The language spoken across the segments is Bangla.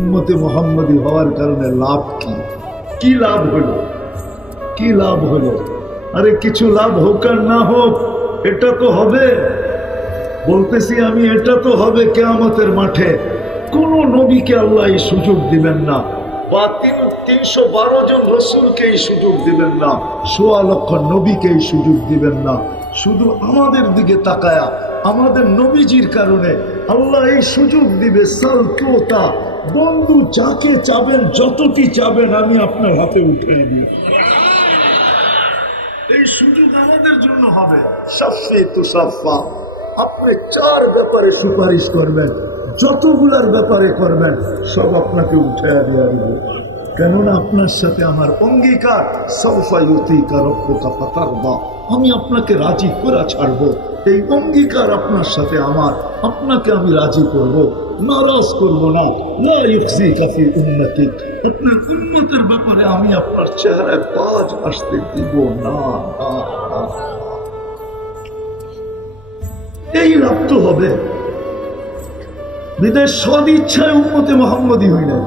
উম্মতে মুহাম্মদী হওয়ার কারণে লাভ কি? কি লাভ হলো? কি লাভ হলো? আরে কিছু লাভ হোক আর না হোক, এটা তো হবে। বলতেছি আমি, এটা তো হবে কিয়ামতের মাঠে। কোন নবীকে আল্লাহ এই সুযোগ দিবেন না, বা 312 জন রসুলকে এই সুযোগ দিবেন না, 1.25 লক্ষ নবীকে এই সুযোগ দিবেন না। শুধু আমাদের দিকে তাকায়া আমাদের নবীজির কারণে আল্লাহ এই সুযোগ দিবে। সালতোতা বন্ধু, যাকে চাবেন, যতটি চাবেন, আমি আপনার হাতে উঠিয়ে দিই। এই সুযোগ আমাদের জন্য হবে। সাফে তু সাফা, আপনি 4 ব্যাপারে সুপারিশ করবেন, যতগুলার ব্যাপারে করবেন, সব আপনাকে উঠাইয়া দেওয়া দিব। কেননা আপনার সাথে আমার অঙ্গীকার, সাউফা ইউতিকা রাব্বুকা ফাতারদা, আমি আপনাকে রাজি করে ছাড়বো। এই অঙ্গীকার আপনার সাথে আমার, আপনাকে আমি রাজি করব, নারাজ করব না। লা ইউখজিকা ফি উম্মতিক, আপনার উম্মতের ব্যাপারে আমি আপনার চেহারায় বাজ আসতে দিব না। এই লাভ তো হবে। বিদেশ সদ ইচ্ছায় উম্মতে মুহাম্মদী হইলেন।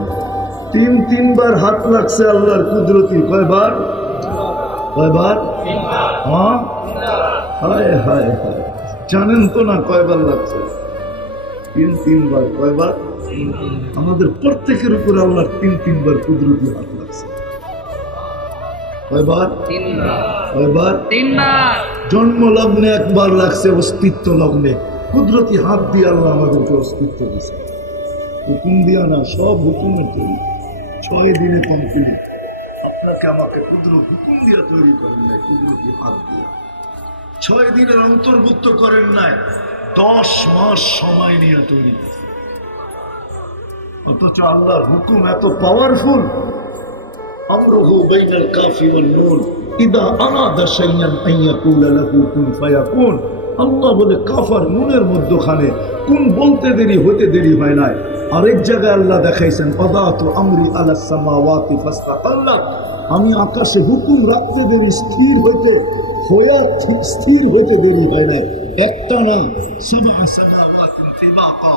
3বার হাত লাগছে আল্লাহর কুদরতি। কয়বার? কয়বার? হ্যাঁ, হায় হায় হায়, জানেন তো না কয়বার লাগছে? 3বার। কয়বার? আমাদের প্রত্যেকের উপর আল্লাহর 3বার কুদরতি হাত লাগছে। কয়বার? 3বার। জন্ম লগ্নে 1বার লাগছে, অস্তিত্ব লগ্নে কুদরতি হাত দিয়ে আল্লাহ আমাদেরকে অস্তিত্ব দিয়েছে। হুকুম দিয়া না, সব হুকুমের তৈরি। 6 দিনে কমপ্লিট। আপনাকে আমাকে হুকুম দিয়া তৈরি করেন নাই, কুদরতি হাত দিয়া। 6 দিনের অন্তর্ভুক্ত করেন নাই, 10 মাস সময় নিয়ে তৈরি করছে। অথচ আল্লাহর হুকুম এত পাওয়ারফুল। আমরুহু বাইনাল কাফি ওয়াল নুন ইদা আরাদা শাইআন আন ইয়াকুলা লাহু কুন ফায়াকুন। আল্লাহ বলে কাফ আর নুনের মধ্যখানে কোন বলতে দেরি হতে দেরি হয় নাই। আরেক জায়গায় আল্লাহ দেখাইছেন, আদাতু আমরি আলাস সামাওয়াতি ফাস্তাকাল্লাত, আমি আকাশে হুকুম রাখতে দেরি, স্থির হইতে দেরি হয় নাই। একটা না, সাবআ সামাওয়াতিন তিবাকা,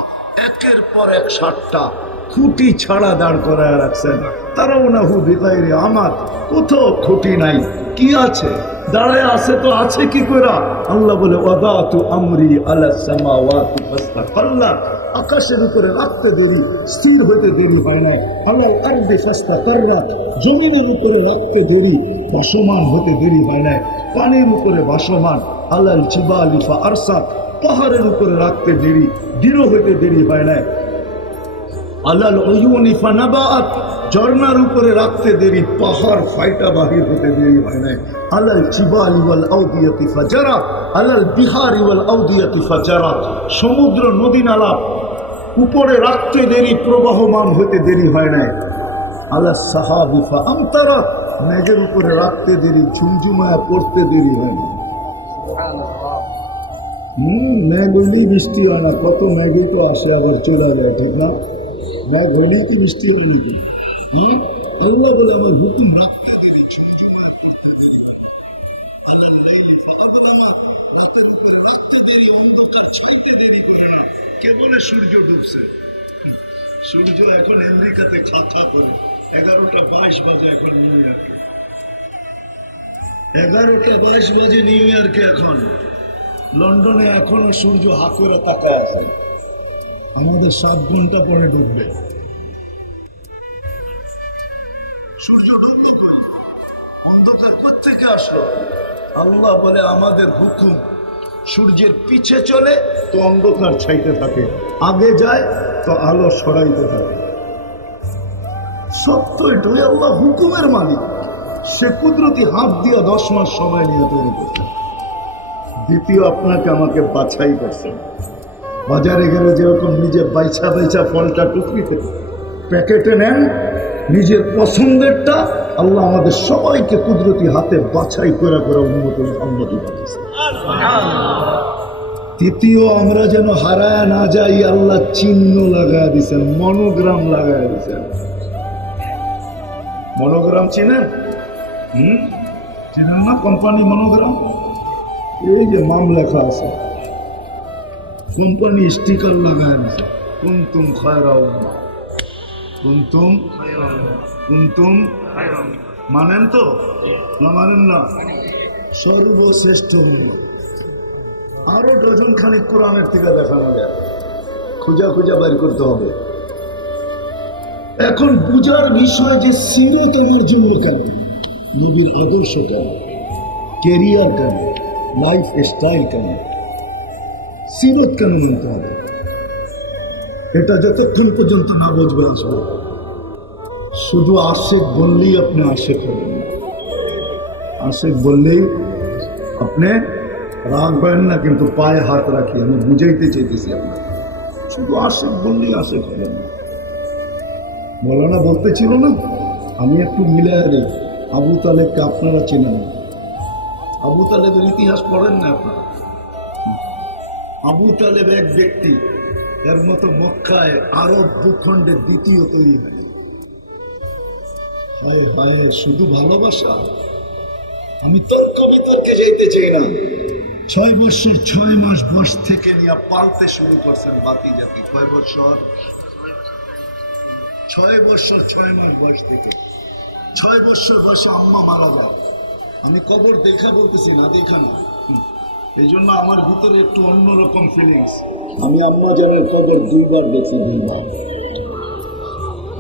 একের পর এক 7টা খুঁটি ছাড়া দাঁড় করায় রাখছেন। তারাউনাহু বিগাইরি আমাদ, কোথাও খুঁটি নাই। কি আছে? দাঁড়ায় আছে তো আছে কি করে? আল্লাহ বলে ওয়াদাতু আমরি আলাস সামাওয়াতি ফাস্তাকাল্লাত, আকাশের উপরে রাখতে দেরি, স্থির হইতে দেরি হয় না। আলাল আরদি ফাস্তাকাররাত, জমিনের উপরে রাখতে দেরি, ভাসমান হতে দেরি হয় না। পানির উপরে ভাসমান। আলাল জিবালি ফাআরসাত, পাহাড়ের উপরে রাখতে দেরি, দৃঢ় হইতে দেরি হয় না। আলাল উয়ুনি ফানাবাত, ঝর্ণার উপরে রাখতে দেরি, পাহাড় ফাইটা বাহির হতে দেরি হয় না। আলাল জিবালি ওয়াল আউদিয়াতি ফাজারাত, আলাল বিহারি ওয়াল আউদিয়াতি ফাজারাত, সমুদ্র নদী নালা উপরে রাখতে দেরি, প্রবাহমান হতে দেরি হয় না। আলাস সাহাবি ফাআমতারাত, মেঘের উপরে রাখতে দেরি, ঝুমঝুমায়া পড়তে দেরি হয় না। মেঘ হইলেই বৃষ্টি হয় না, কত মেঘই তো আসে আবার চলে যায়, ঠিক না? মেঘ হইলেই কি বৃষ্টি হয় নাকি? আল্লাহ বলে আমার হুকুম রাখতে দেরি, ঝুমঝুমায়া রাখতে দেরি, অন্ধকার ছড়াইতে দেরি করে না। কে বলে সূর্য ডুবছে? সূর্য এখন আমেরিকাতে খা করে। 11টা 22 বাজে এখন নিউ ইয়র্কে। 11টা 22 বাজে নিউ ইয়র্কে এখন। লন্ডনে এখনো সূর্য হা করে তাকায় আছে। আমাদের 7 ঘন্টা পরে ডুববে। সূর্য ডুবলো কই? অন্ধকার কোত্থেকে আসলো? আল্লাহ বলে আমাদের হুকুম, সূর্যের পিছে চলে তো অন্ধকার ছাইতে থাকে, আগে যায় তো আলো সরাইতে থাকে। সত্য এটাই, আল্লাহ হুকুমের মালিক। সে কুদরতি হাত দিয়ে 10 মাস সময় নিয়ে তৈরি করছে। দ্বিতীয়, আপনাকে আমাকে বাছাই করছেন। বাজারে গেলে যেরকম নিজে বাইছা ফলটা টুকরি করে প্যাকেটে নেন, নিজের পছন্দেরটা আল্লাহ আমাদের সবাইকে কুদরতি হাতে বাছাই করে উন্নতি করেছে। তৃতীয়, আমরা যেন হারায় না যাই, আল্লাহ চিহ্ন লাগায় দিচ্ছেন, মনোগ্রাম লাগায় দিচ্ছেন। মনোগ্রাম চিনেন? চিনেন না? কোম্পানি মনোগ্রাম, এই যে নাম লেখা আছে, কোম্পানি স্টিকার লাগায় দিচ্ছে, কুনতুম খায়রা উম্মাহ, কুনতুম কুনতুম মানেন তো না মানেন না? সর্বশ্রেষ্ঠ উম্মত। আরো ডজন খানিক কোরআনের থেকে দেখানো যায়, খুঁজা খুঁজা বের করতে হবে। এখন বুঝার বিষয় যে সিরত আমার জন্য কেন, নবীর আদর্শ কেন, কেরিয়ার কেন, লাইফ স্টাইল কেন, সিরত কেন নিতে হবে, এটা যতক্ষণ পর্যন্ত না বুঝবেন শুধু আশেক বললেই আপনি আশেক হবেন না। আশেক বললেই আপনি রাখবেন না, কিন্তু পায়ে হাত রাখি, আমি বুঝাইতে চাইতেছি আপনার, শুধু আশেক বললেই আশেক হবেন না। মৌলানা বলতেছিল না, আমি একটু মিলাই দিই, আবু তালেবকে আপনারা চেনেন না, আবু তালেবের ইতিহাস পড়েন না আপনারা। আবু তালেব এক ব্যক্তি, এর মতো মক্কায় আরব ভূখণ্ডে দ্বিতীয় তৈরি হয়। হায় হায়, শুধু ভালোবাসা। আমি তর্ক বিতর্কে যেতে চাই না। 6 বছর 6 মাস বয়স থেকে নিয়ে পালতে শুরু করছেন বাতি জাতি। কয় বছর? 6 বছর 6 মাস বয়স থেকে। 6 বছর বয়সে আম্মা মারা যায়। আমি কবর দেখা বলতেছি না, দেখা না, এই জন্য আমার ভিতরে একটু অন্যরকম ফিলিংস। আমি আম্মা জানের কবর 2 বার দেখি, 2 বার।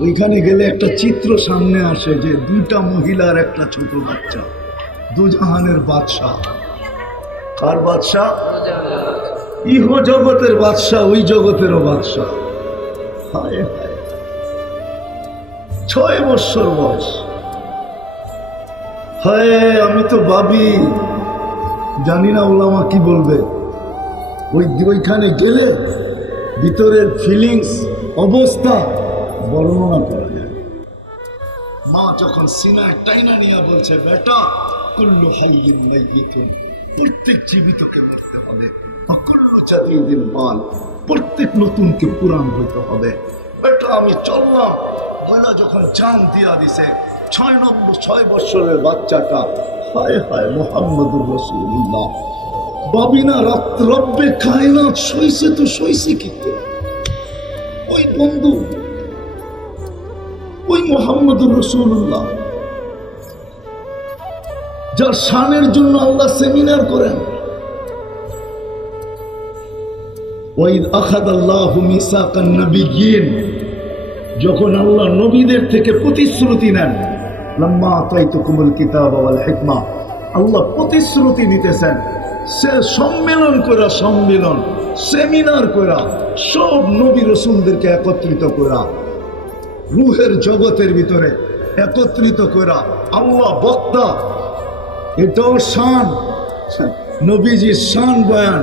ওইখানে গেলে একটা চিত্র সামনে আসে যে 2টা মহিলার একটা ছোট বাচ্চা, দুজাহানের বাদশাহ। কার বাদশাহ? ইহ জগতের বাদশাহ, ওই জগতেরও বাদশাহ। হায় হায়, 6 বছর বয়স। হায়, আমি তো ভাবি, জানি না ওলামা কি বলবে। ওইখানে গেলে ভিতরের ফিলিংস, অবস্থা বর্ণনা করা যায়। মা যখন সিনায় টাইনা নিয়ে বলছে, বেটা কুল্লু হাইয়িন মাইয়িতুন, প্রত্যেক জীবিতকে মরতে হবে, কুল্লু জাদীদিন বাল, প্রত্যেক নতুনকে পুরান হইতে হবে। বেটা আমি চললাম বলে যখন জান দিয়া দিছে, 6 বছরের বাচ্চাটা, হায় হায় মুহাম্মদুর রাসূলুল্লাহ। বাবিনা রব্বে কায়নাত সইছে তো সইছে কি করে? ওই বন্ধু, ওই মুহাম্মদুর রাসূলুল্লাহ, যার শানের জন্য আল্লাহ সেমিনার করেন। ওয়াইদ আখাযাল্লাহু মিসাকান নাবিয়্যিন, যখন আল্লাহ নবীদের থেকে প্রতিশ্রুতি নেন, লাম্মা আতাইতুকুমুল কিতাবা ওয়াল হিকমা, আল্লাহ প্রতিশ্রুতি নিতেছেন। সে সম্মেলন করা, সম্মেলন সেমিনার করা, সব নবী রাসূলদেরকে একত্রিত করা, রূহের জগতের ভিতরে একত্রিত করা, আল্লাহ বক্তা। এটাও শান, নবীজির শান বয়ান।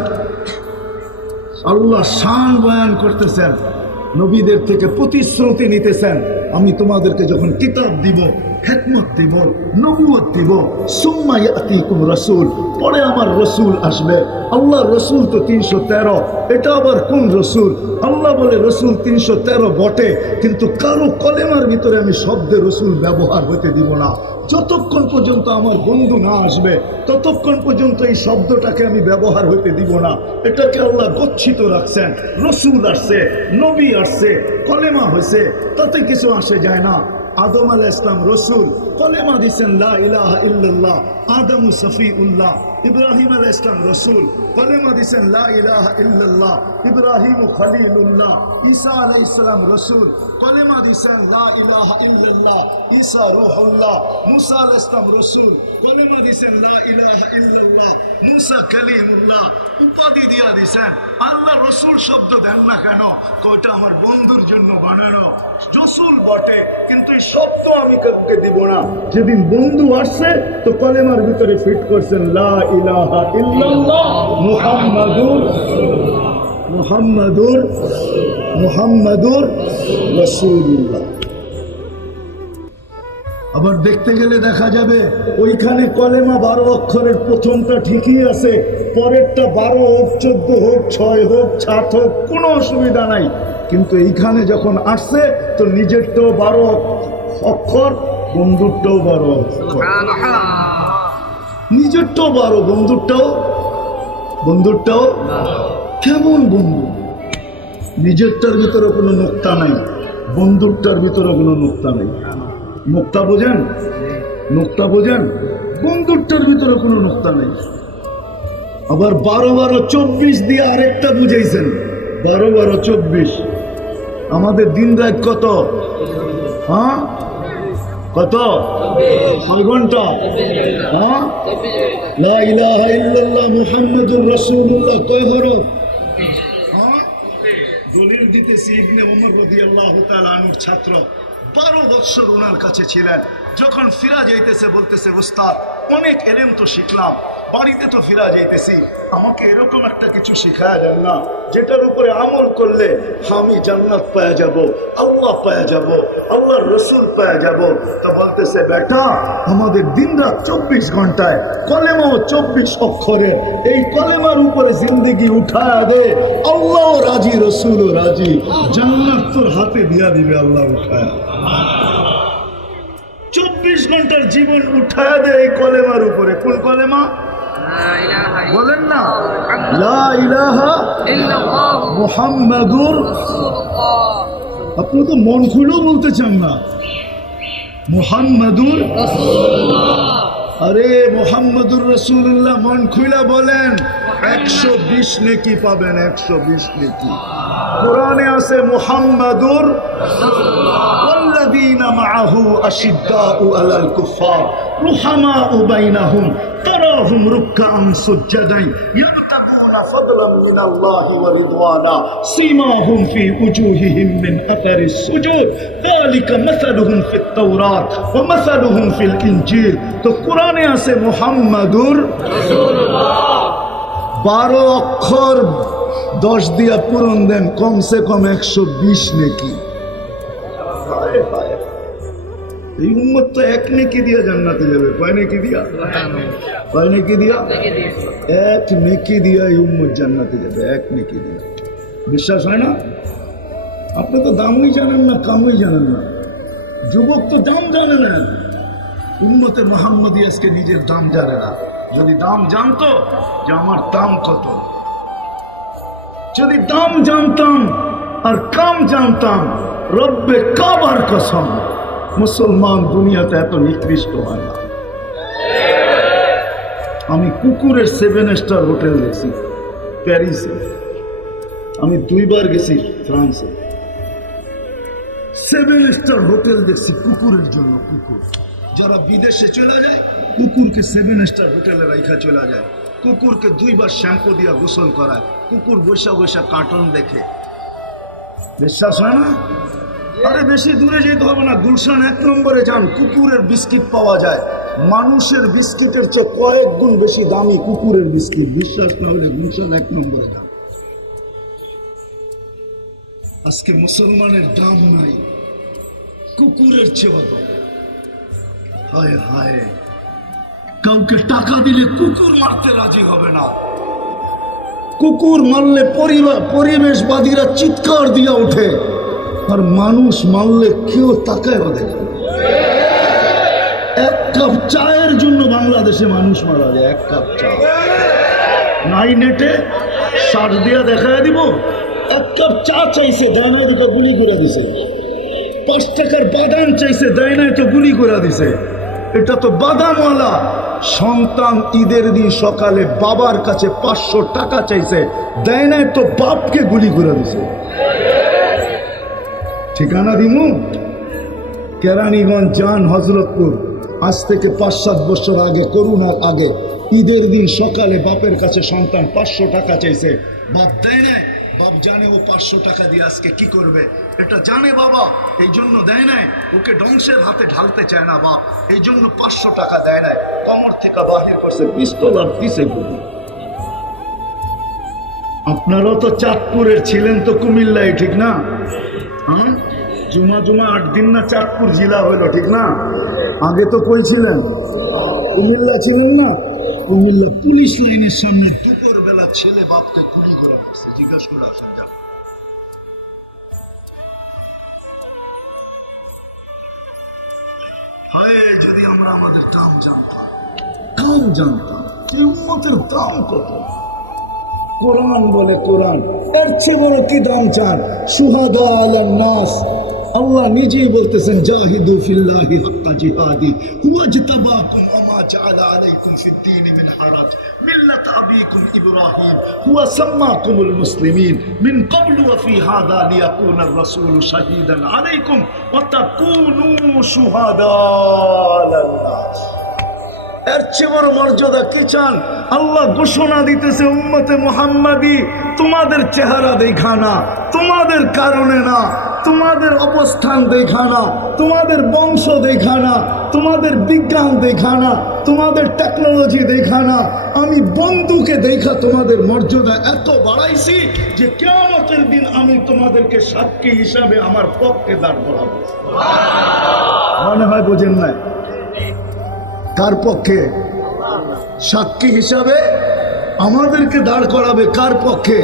আল্লাহ শান বয়ান করতেছেন, নবীদের থেকে প্রতিশ্রুতি নিতেছেন, আমি তোমাদেরকে যখন কিতাব দিব, হিকমত দিব, নবুয়ত দিব, সুম্মা ইয়াতিকুম রাসূল, পরে আমার রসুল আসবে। আল্লাহ রসুল তো 313, এটা আবার কোন রসুল? আল্লাহ বলে রসুল 313 বটে, কিন্তু কারো কলেমার ভিতরে আমি শব্দে রসুল ব্যবহার হতে দিব না। যতক্ষণ পর্যন্ত আমার বন্ধু না আসবে, ততক্ষণ পর্যন্ত এই শব্দটাকে আমি ব্যবহার হতে দিব না। এটাকে আল্লাহ গচ্ছিত রাখছেন। রসুল আসছে, নবী আসছে, কলেমা হয়েছে, তাতে কিছু আসে যায় না। আদম আলাইহিস সালাম রসুল, কলেমা দিয়েছেন লা ইলাহা ইল্লাল্লাহ, আদম সফিউল্লাহ। ইব্রাহিম আলাইহিস সালাম রসুল, কলেমা দিয়েছেন লা ইলাহা ইল্লাল্লাহ, ইব্রাহিম খলিলুল্লাহ। ঈসা আলাইহিস সালাম রসুল, কলেমা দিয়েছেন লা ইলাহা ইল্লাল্লাহ, ঈসা রূহুল্লাহ। মুসা আলাইহিস সালাম রসুল, কলেমা দিয়েছেন লা ইলাহা ইল্লাল্লাহ, মুসা কালিমুল্লাহ। উপাধি দিয়া দিয়েছেন। আল্লাহ রসুল শব্দ দেন না কেন? কয়টা আমার বন্ধুর জন্য বানানো, রসুল বটে, কিন্তু এই শব্দ আমি কাউকে দিব না। যেদিন বন্ধু আসছে তো কলেমার ভিতরে ফিট করছেন লা ইলাহা ইল্লাল্লাহ মুহাম্মাদুর রাসূলুল্লাহ। আবার দেখতে গেলে দেখা যাবে ওইখানে কলেমা 12 অক্ষরের প্রথমটা ঠিকই আছে, পরেরটা 12 হোক, 14 হোক, 6 হোক, 7 হোক, কোনো অসুবিধা নাই। কিন্তু এইখানে যখন আসছে তো নিজেরটাও 12 অক্ষর, বন্ধুরটাও 12 অক্ষর, নিজেরটাও 12, বন্ধুরটাও। কেমন বন্ধু? নিজেরটার ভিতরে কোনো নোক্তা নাই, বন্দুকটার ভিতরে কোনো নোক্তা নেই। নোক্তা বোঝেন? নোক্তা বোঝেন? বন্দুকটার ভিতরে কোনো নোক্তা নেই। আবার 12-12-24 দিয়ে আরেকটা বুঝাইছেন। 12-12-24 আমাদের দিন রাত কত? হ্যাঁ কত? 6 ঘন্টা। হ্যাঁ লা ইলাহা ইল্লাল্লাহ মুহাম্মাদুর রাসূলুল্লাহ কয় হরফ? দলিল দিতেছি ইবনে ওমর রাদিয়াল্লাহু তাআলা আনহুর ছাত্র 12 বছর ওনার কাছে ছিলেন। যখন ফিরা যাইতেছে বলতেছে ওস্তাদ অনেক এলেম তো শিখলাম, বাড়িতে তো ফিরা যাইতেছি, আমাকে এরকম একটা কিছু শিখায়া দেন না যেটার উপরে আমল করলে আমি জান্নাত পাওয়া যাব, আল্লাহ পাওয়া যাব, আল্লাহর রাসূল পাওয়া যাব। তো বলতেছে বেটা আমাদের দিনরাত 24 ঘন্টায় কলেমাও 24 অক্ষরের, এই কলেমার উপরে জিন্দেগি উঠায়া দে, আল্লাহ রাজি রাসূলও রাজি, জান্নাত তোর হাতে দিয়া দিবে আল্লাহ উঠায়া। 24 ঘন্টার জীবন উঠায়া দে এই কলেমার উপরে। কোন কলেমা বলেন না? লা ইলাহা ইল্লাল্লাহ মুহাম্মাদুর রাসূলুল্লাহ। আপনি তো মন খুলেও বলতে চান না মুহাম্মাদুর রাসূলুল্লাহ। আরে মুহাম্মাদুর রাসূলুল্লাহ মন খুলে বলেন, 120 নেকি পাবেন। 120 নেকি কোরআনে আছে মুহাম্মাদুর ওয়াল্লাযীনা মাআহু আশিদ্দাউ আলাল কুফার রুহামাউ বাইনাহুম তারাহুম রুকআন সুজ্জাদান ইয়াবতাগুনা ফাদলান মিনাল্লাহি ওয়া রিদওয়ানা সীমাহুম ফি উজুহিহিম মিন আথারিস সুজুদ যালিকা মাসালুহুম ফিত তাওরাত ওয়া মাসালুহুম ফিল ইনজিল। তো কোরআনে আছে মুহাম্মাদুর রাসূলুল্লাহ। 12 অক্ষর 10 দিয়া পূরণ দেন, কমসে কম 120 নেকি। এই উম্মত তো 1 নেকি দিয়া জান্নাতে যাবে। কয় নেকি দিয়া? কয় নেকি দিয়া? 1 নেকি দিয়া এই উম্মত জান্নাতে যাবে। 1 নেকি দিয়া। বিশ্বাস হয় না? আপনি তো দামই জানেন না, কামই জানেন না। যুবক তো দাম জানে না। উম্মতে মুহাম্মদী আজকে নিজের দাম জানে না। যদি দাম জানতো যে আমার দাম কত, যদি দাম জানতাম আর কাম জানতাম, রব্বে কাবার কসম মুসলমান দুনিয়াতে এত নিকৃষ্ট হয় না। আমি কুকুরের 7 স্টার হোটেল গেছি প্যারিসে, আমি 2 বার গেছি ফ্রান্সে। 7 স্টার হোটেল দেখছি কুকুরের জন্য। কুকুর যারা বিদেশে চলে যায় কুকুরকে 7 স্টার হোটেলে রাইখা চলে যায়। কুকুরকে 2 বার শ্যাম্পু দিয়া গোসল করায়। কুকুর বৈশা বৈশা কার্টুন দেখে। বিশ্বাস হয় না? আরে বেশি দূরে যেতে হবে না, গুলশান 1 নম্বরে যান, কুকুরের বিস্কিট পাওয়া যায়। মানুষের বিস্কিটের চেয়ে কয়েক গুণ বেশি দামি কুকুরের বিস্কিট। বিশ্বাস না হলে গুলশান 1 নম্বরে যান। আজকে মুসলমানের দাম নাই, কুকুরের চেয়ে বড়। হায় হায়, কাউকে টাকা দিলে কুকুর মারতে রাজি হবে না। কুকুর মারলে পরিবেশবাদীরা চিৎকার দিয়া ওঠে, আর মানুষ মারলে কেউ তাকায়ও দেখে। 1 কাপ চায়ের জন্য বাংলাদেশে মানুষ মারা যায়। 1 কাপ চা নাই নেটে সার দিয়া দেখায় দিব। 1 কাপ চা চাইছে, দেয় নাই তো গুলি করে দিছে। 5 টাকার বাদাম চাইছে, দেয় নাই তো গুলি করে দিছে। এটা তো বাদামওয়ালা। সন্তান ঈদের দিন সকালে বাবার কাছে 500 টাকা চাইছে, দেয় নাই তো বাপকে গুলি করে দিছে। ঠিকানা দিমু কেরানীগঞ্জ যান, হজরতপুর। আজ থেকে 5-7 বছর আগে, করোনার আগে, ঈদের দিন সকালে বাপের কাছে সন্তান 500 টাকা চাইছে, বাপ দেয় নাই। বাপ জানে ও 500 টাকা দিয়ে আজকে কি করবে, এটা জানে বাবা, এই জন্য দেয় নাই। ওকে ধ্বংসের হাতে ঢালতে চায় না বাপ, এই জন্য 500 টাকা দেয় নাই। কমর থেকে বাহির করছে পিস্তল আর দিছে গুলি। আপনারাও তো চাঁদপুরের ছিলেন, তো কুমিল্লায়, ঠিক না? হ্যাঁ, জুমা 8 দিন না চাঁদপুর জেলা হলো, ঠিক না? আগে তো কই ছিলেন? কুমিল্লা ছিলেন না? কুমিল্লা পুলিশ লাইনের সামনে দুপুর বেলা ছেলে বাপকে গুলি করে মারছে। জিজ্ঞাসা করে আসেন। যা হয়, যদি আমরা আমাদের দাম জানতাম, এই উম্মতের দাম কত। কোরআন বলে, কোরআন এর চেয়ে বড় কি দাম চান? শুহাদা আলান নাস, আল্লাহ নিজেই বলতেছেন জাহিদু ফিল্লাহি হাক্কা জিহাদি হুয়া ইজতাবাকুম ওয়া মা জাআলা আলাইকুম ফিদ-দীন মিন হারাজ মিল্লাত আবিকুম ইব্রাহিম হুয়া সাম্মাকুমুল মুসলিমিন মিন ক্বাবলু ওয়া ফি হাযা লিয়াকুনা আর-রাসূলু শাহীদান আলাইকুম ওয়া তাকুনু শুহাদা আলান নাস। এর চেয়ে বড় মর্যাদা কি চান? আল্লাহ ঘোষণা দিতেছে উম্মতে মুহাম্মাদি তোমাদের চেহারা দেখা না, তোমাদের কারণে না, তোমাদের অবস্থান দেখা না, তোমাদের বংশ দেখা না, তোমাদের বিজ্ঞান দেখা না, তোমাদের টেকনোলজি দেখা না, আমি বন্ধুকে দেখা তোমাদের মর্যাদা এত বাড়াইছি যে কিয়ামতের দিন আমি তোমাদেরকে সাক্ষী হিসাবে আমার পক্ষে দাঁড় করাবো। মনে হয় বোঝেন নাই? কার পক্ষে? সাক্ষী হিসাবে আমাদেরকে দাঁড় করাবে কার পক্ষে?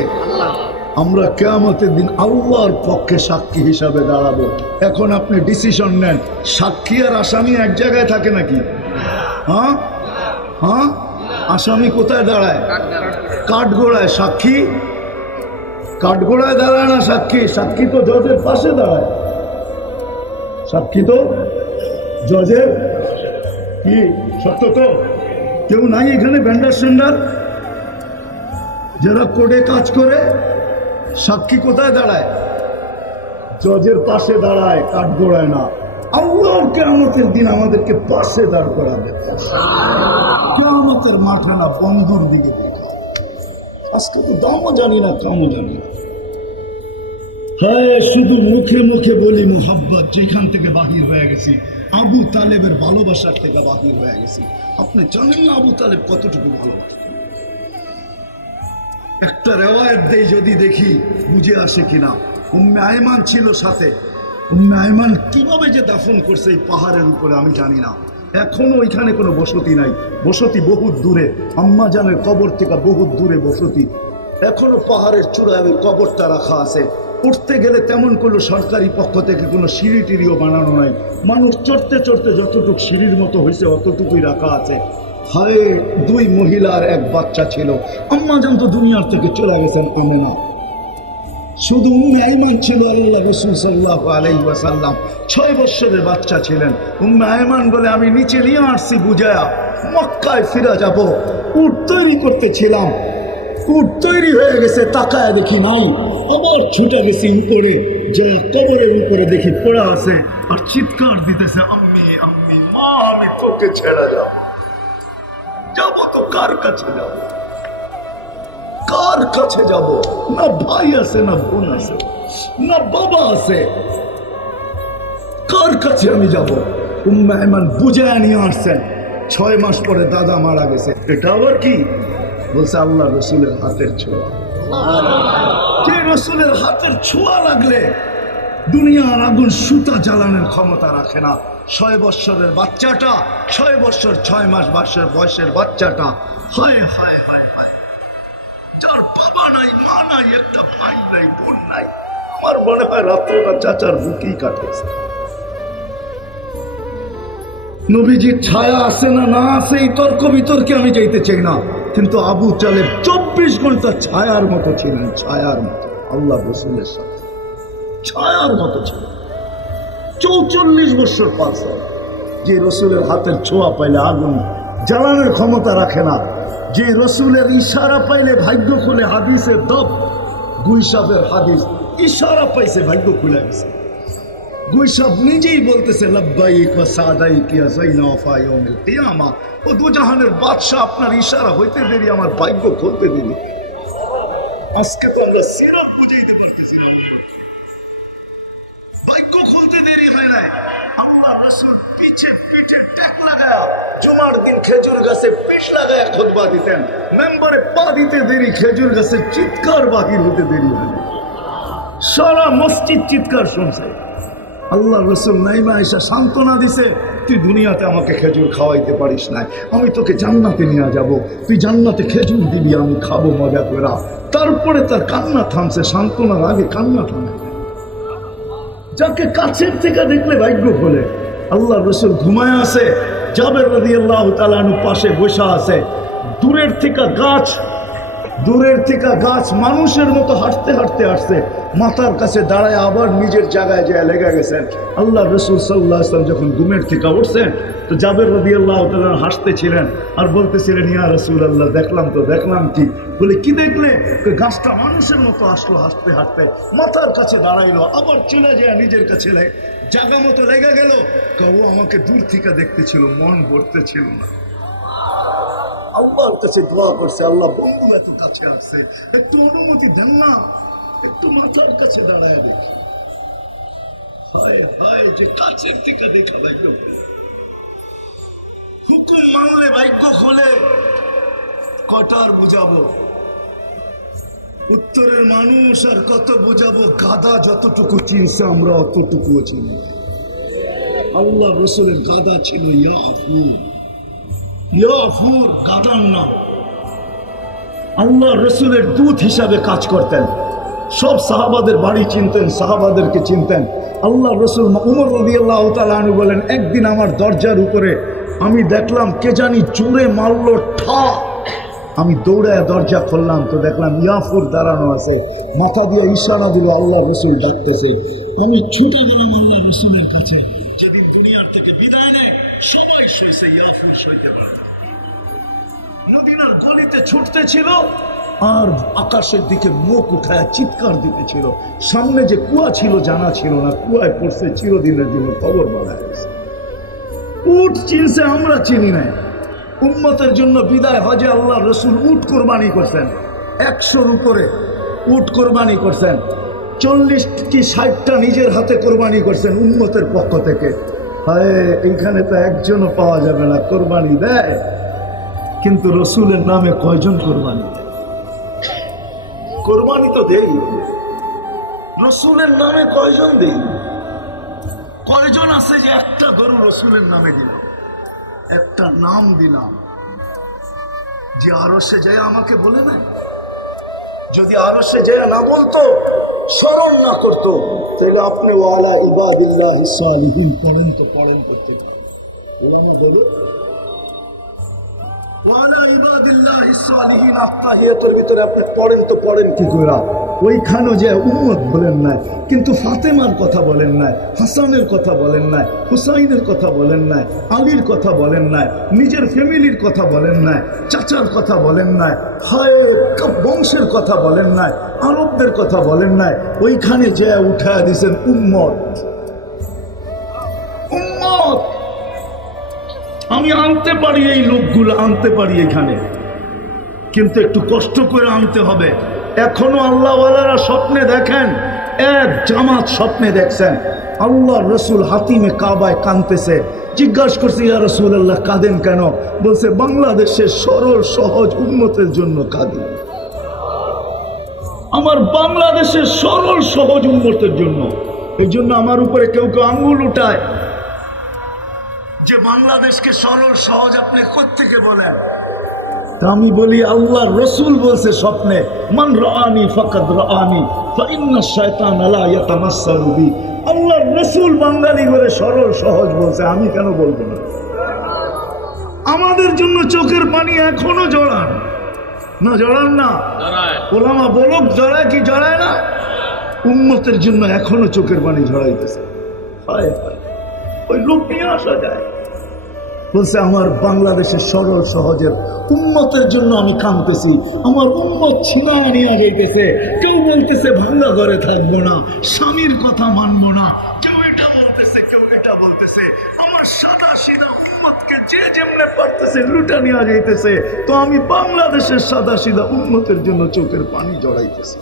আমরা কিয়ামতের দিন আল্লাহর পক্ষে সাক্ষী হিসাবে দাঁড়াবো। এখন আপনি ডিসিশন নেন, সাক্ষী আর আসামি এক জায়গায় থাকে নাকি? হ্যাঁ হ্যাঁ, আসামি কোথায় দাঁড়ায়? কাঠগোড়ায়। সাক্ষী কাঠগোড়ায় দাঁড়ায় না। সাক্ষী সাক্ষী তো জজের পাশে দাঁড়ায়। সাক্ষী তো জজের কি সত্য তো? কেউ নাই এখানে ভেন্ডার সেন্ডার যারা কোর্টে কাজ করে? সাক্ষী কোথায় দাঁড়ায়? জজের পাশে দাঁড়ায়, কাঠগোড়ায় না। আল্লাহর কিয়ামতের দিন আমাদেরকে পাশে দাঁড় করাবে, কিয়ামতের মাঠে না, বন্ধুর দিকে দেখা। আজকে তো দামও জানি না, কামও জানি না। হ্যাঁ, শুধু মুখে মুখে বলি মোহাব্বত, যেখান থেকে বাহির হয়ে গেছি আবু তালেবের ভালোবাসার থেকে বাহির হয়ে গেছি। আপনি জানেন না আবু তালেব কতটুকু ভালোবাসতেন? একটা রেওয়ায়েত দেই, যদি দেখি বুঝে আসে কিনা। উম্মে আয়মান ছিল সাথে। উম্মে আয়মান কিভাবে যে দাফন করছে এই পাহাড়ের উপরে আমি জানি না। এখনো ওইখানে কোনো বসতি নাই, বসতি বহুত দূরে। আম্মা জানের কবর থেকে বহুত দূরে বসতি। এখনো পাহাড়ের চূড়ায় ওই কবরটা রাখা আছে। উঠতে গেলে তেমন কোনো সরকারি পক্ষ থেকে কোনো সিঁড়ি টিড়িও বানানো নাই। মানুষ চড়তে চড়তে যতটুকু সিঁড়ির মতো হয়েছে অতটুকুই রাখা আছে। হায়, দুই মহিলার এক বাচ্চা ছিল। আম্মা জান তো দুনিয়ার থেকে চলে গেছেন আমেনা। শুধু উম্মে আয়মান ছিল আল্লাহ রাসূল সাল্লাল্লাহু আলাইহি ওয়াসাল্লাম 6 বছরের বাচ্চা ছিলেন। উম্মে আয়মান বলে আমি নিচে নিয়ে আসছি বুঝায়া, মক্কায় ফিরে যাব। উট তৈরি করতেছিলাম, উট তৈরি হয়ে গেছে, তাকায় দেখি নাই। আবার ছুটে গেছি উপরে, যে কবরের উপরে দেখি পড়া আছে আর চিৎকার দিতেছে, আম্মি আম্মি, মা আমি তোকে ছেড়ে যাব। যাব তো কার কাছে যাব? কার কাছে যাব? না ভাই আছে, না বোন আছে, না বাবা আছে, কার কাছে আমি যাব? উম্মে আয়মান বুঝায় নিয়ে আসছেন। 6 মাস পরে দাদা মারা গেছে। এটা আবার কি? বলছে আল্লাহ রসুলের হাতের ছোঁয়া। যে রসুলের হাতের ছোঁয়া লাগলে দুনিয়ার আগুন সুতা জ্বালানোর ক্ষমতা রাখে না। 6 বছরের বাচ্চাটা, 6 বছর 6 মাস বয়সের বাচ্চাটা, হায় হায় হায় হায়, যার বাবা নাই, মা নাই, একটা ভাই নাই, বোন নাই, আমার মনে হয় রাত্রটা চাচার বুকেই কাটেছে। নবীজির ছায়া আছে না না আছে এই তর্ক বিতর্কে আমি যাইতে চাই না, কিন্তু আবু তালেব 24 ঘন্টা ছায়ার মতো ছিলেন, ছায়ার মতো আল্লাহ রসুলের সাথে, ছায়ার মতো ছিল। 44 বছর পালছে। যে রসুলের হাতের ছোঁয়া পাইলে আগুন জ্বালানোর ক্ষমতা রাখে না, যে রসুলের ইশারা পাইলে ভাগ্য খুলে, হাদিসের দব, গুইসাবের হাদিস, ইশারা পাইছে ভাগ্য খুলে গেছে। গুইসাব নিজেই বলতেছে লব্বাইক ওয়া সাদাইক ইয়া যাইনা ওয়া ইয়াউমিল কিয়ামা, ও দুজাহানের বাদশা, আপনার ইশারা হইতে দেরি, আমার ভাগ্য খুলতে দেরি। আজকে তো আমরা সিরাত বুঝাইতে পারতেছি না, ভাগ্য খুলতে দেরি হয় নাই। আল্লাহ রাসূল পিঠে ট্যাক লাগায়া জুমার দিন খেজুর গাছে পিঠ লাগায়া খুতবা দিতেন। মেম্বারে পা দিতে দেরি, খেজুর গাছে চিৎকার বাহির হতে দেরি হয়। সারা মসজিদ চিৎকার শুনছে। আল্লাহ রসুল নাইমা এসে সান্ত্বনা দিছে, তুই দুনিয়াতে আমাকে খেজুর খাওয়াইতে পারিস না, আমি তোকে জান্নাতে নিয়ে যাব, তুই জান্নাতে খেজুর দিবি, আমি খাবো মজা করে। তারপরে তার কান্না থামছে, সান্ত্বনার আগে কান্না থামে। যাকে কাছের থেকে দেখলে ভাগ্য খোলে। আল্লাহ রসুল ঘুমায় আছে, জাবের রাদিয়াল্লাহু তাআলা আনহু পাশে বসা আছে। দূরের থেকে গাছ মানুষের মতো হাঁটতে হাঁটতে আসছে। মাথার কাছে দাঁড়ায় আবার নিজের জায়গায় যায় লেগে গেছেন। আল্লাহ রসুল সাল্লাল্লাহু আলাইহি ওয়াসাল্লাম যখন ঘুমের থেকে উঠছেন তো জাবের রাদিয়াল্লাহু তাআলা হাসতেছিলেন আর বলতেছিলেন, ইয়া রাসূলুল্লাহ, দেখলাম কি? বলে, কি দেখলে? গাছটা মানুষের মতো আসলো হাসতে হাসতে, মাথার কাছে দাঁড়াইলো, আবার চলে যায় নিজের কাছে জায়গা মতো লেগে গেল। ও আমাকে দূর থেকে দেখতেছিল, মন ভরতেছিল না। আল্লাহর কাছে দোয়া করছে, আল্লাহ বন্ধু এত কাছে আসছে, একটু অনুমতি দেন না, একটু মাথার কাছে দাঁড়ায় দেখি। হায় হায়, যে কাছের থেকে দেখা ভাগ্য খোলে, হুকুম মানলে ভাগ্য খোলে। কটার বুঝাবো? উত্তরের মানুষ আর কত বুঝাবো? গাদা যতটুকু চিনছে আমরা অতটুকুও চিনি। আল্লাহ রসুলের গাদা ছিল ইয়াফুর, গাদার নাম। আল্লাহ রসুলের দূত হিসাবে কাজ করতেন, সব সাহাবাদের বাড়ি চিনতেন, সাহাবাদেরকে চিনতেন। আল্লাহ রসুল উমর রাদিয়াল্লাহু তাআলা আনহু বলেন, একদিন আমার দরজার উপরে আমি দেখলাম কে জানি জোরে মারলো ঠা। আমি দৌড়ায় দরজা খুললাম তো দেখলাম ইয়াফুর দাঁড়ানো আছে, মাথা দিয়ে ইশারা দিল, আল্লাহ রসুল ডাকতেছে। আমি ছুটে গেলাম আল্লাহ রসুলের কাছে। যেদিন দুনিয়ার থেকে বিদায় নেয় সবাই শুয়েছে, ইয়াফুর সইতে পারে। মদিনার গলিতে ছুটতেছিল আর আকাশের দিকে মুখ উঠায় চিৎকার দিতেছিল। সামনে যে কুয়া ছিল জানা ছিল না, কুয়ায় পড়ছে, চিরদিনের জন্য কবর বানায় গেছে। উট চিনছে, আমরা চিনি নাই। উম্মতের জন্য বিদায় হজে আল্লাহ রসুল উট কোরবানি করছেন, 100-র উপরে উট কোরবানি করছেন। 40 কি 60টা নিজের হাতে কোরবানি করছেন উম্মতের পক্ষ থেকে। হায়, এইখানে তো একজনও পাওয়া যাবে না কোরবানি দেয়, কিন্তু রসুলের নামে কয়জন কোরবানি দেয়? কোরবানি তো দেই, রসুলের নামে কয়জন দেই? কয়জন আছে যে একটা গরু রসুলের নামে দিল, একটা নাম দিলাম, যে আরশে যায় আমাকে বলে না? যদি আরশে যায় না বলতো, স্মরণ না করতো, তাহলে আপনি ওয়ালা ইবাদিল্লাহিস সালিহিন পড়েন করতে ভিতরে আপনি পড়েন তো পড়েন কি করে? ওইখানে যে উম্মত বলেন নাই, কিন্তু ফাতেমার কথা বলেন নাই, হাসানের কথা বলেন নাই, হুসাইনের কথা বলেন নাই, আলীর কথা বলেন নাই, নিজের ফ্যামিলির কথা বলেন নাই, চাচার কথা বলেন নাই, হায় বংশের কথা বলেন নাই, আরবদের কথা বলেন নাই। ওইখানে যে উঠায় দিয়েছেন উম্মত। আমি আনতে পারি, এই লোকগুলো আনতে পারি এখানে, কিন্তু একটু কষ্ট করে আনতে হবে। এখনো আল্লাহওয়ালারা স্বপ্নে দেখেন, এক জামাত স্বপ্নে দেখছেন আল্লাহ রসুল হাতিমে কাবায় কাঁদতেছে। জিজ্ঞাসা করছে, ইয়া রাসূলুল্লাহ কাঁদেন কেন? বলছে, বাংলাদেশের সরল সহজ উম্মতের জন্য কাঁদি। আমার বাংলাদেশের সরল সহজ উম্মতের জন্য। এই জন্য আমার উপরে কেউ কেউ আঙ্গুল উঠায় যে বাংলাদেশকে সরল সহজ আপনি কোত্থেকে বলেন? আমি বলি, আল্লাহ রসুল বলছে স্বপ্নে, মান রাআনি ফাকাদ রাআনি ফাইন্না শায়তান লা ইয়াতামাসসালু বি। আল্লাহ রসুল বাঙালি করে সরল সহজ বলছে, আমি কেন বলবো না? আমাদের জন্য চোখের পানি এখনো জড়ান না? জড়ান না? ওলামা বলুক জড়ায় কি জড়ায় না? উম্মতের জন্য এখনো চোখের পানি ঝরাইতেছে। হায় হায়, ওই লোক নিয়ে আসা যায়। বলছে, আমার বাংলাদেশের সরল সহজের উম্মতের জন্য আমি কাঁদতেছি। আমার উম্মত ছিনায় নিয়ে যাইতেছে। কেউ বলতেছে ভাঙা ঘরে থাকবো না, স্বামীর কথা মানবো না, কেউ এটা বলতেছে, কেউ এটা বলতেছে। আমার সাদা সিধা উম্মতকে যে যেমনে পারতেছে লুটা নিয়ে যাইতেছে। তো আমি বাংলাদেশের সাদা সিধা উম্মতের জন্য চোখের পানি জড়াইতেছি।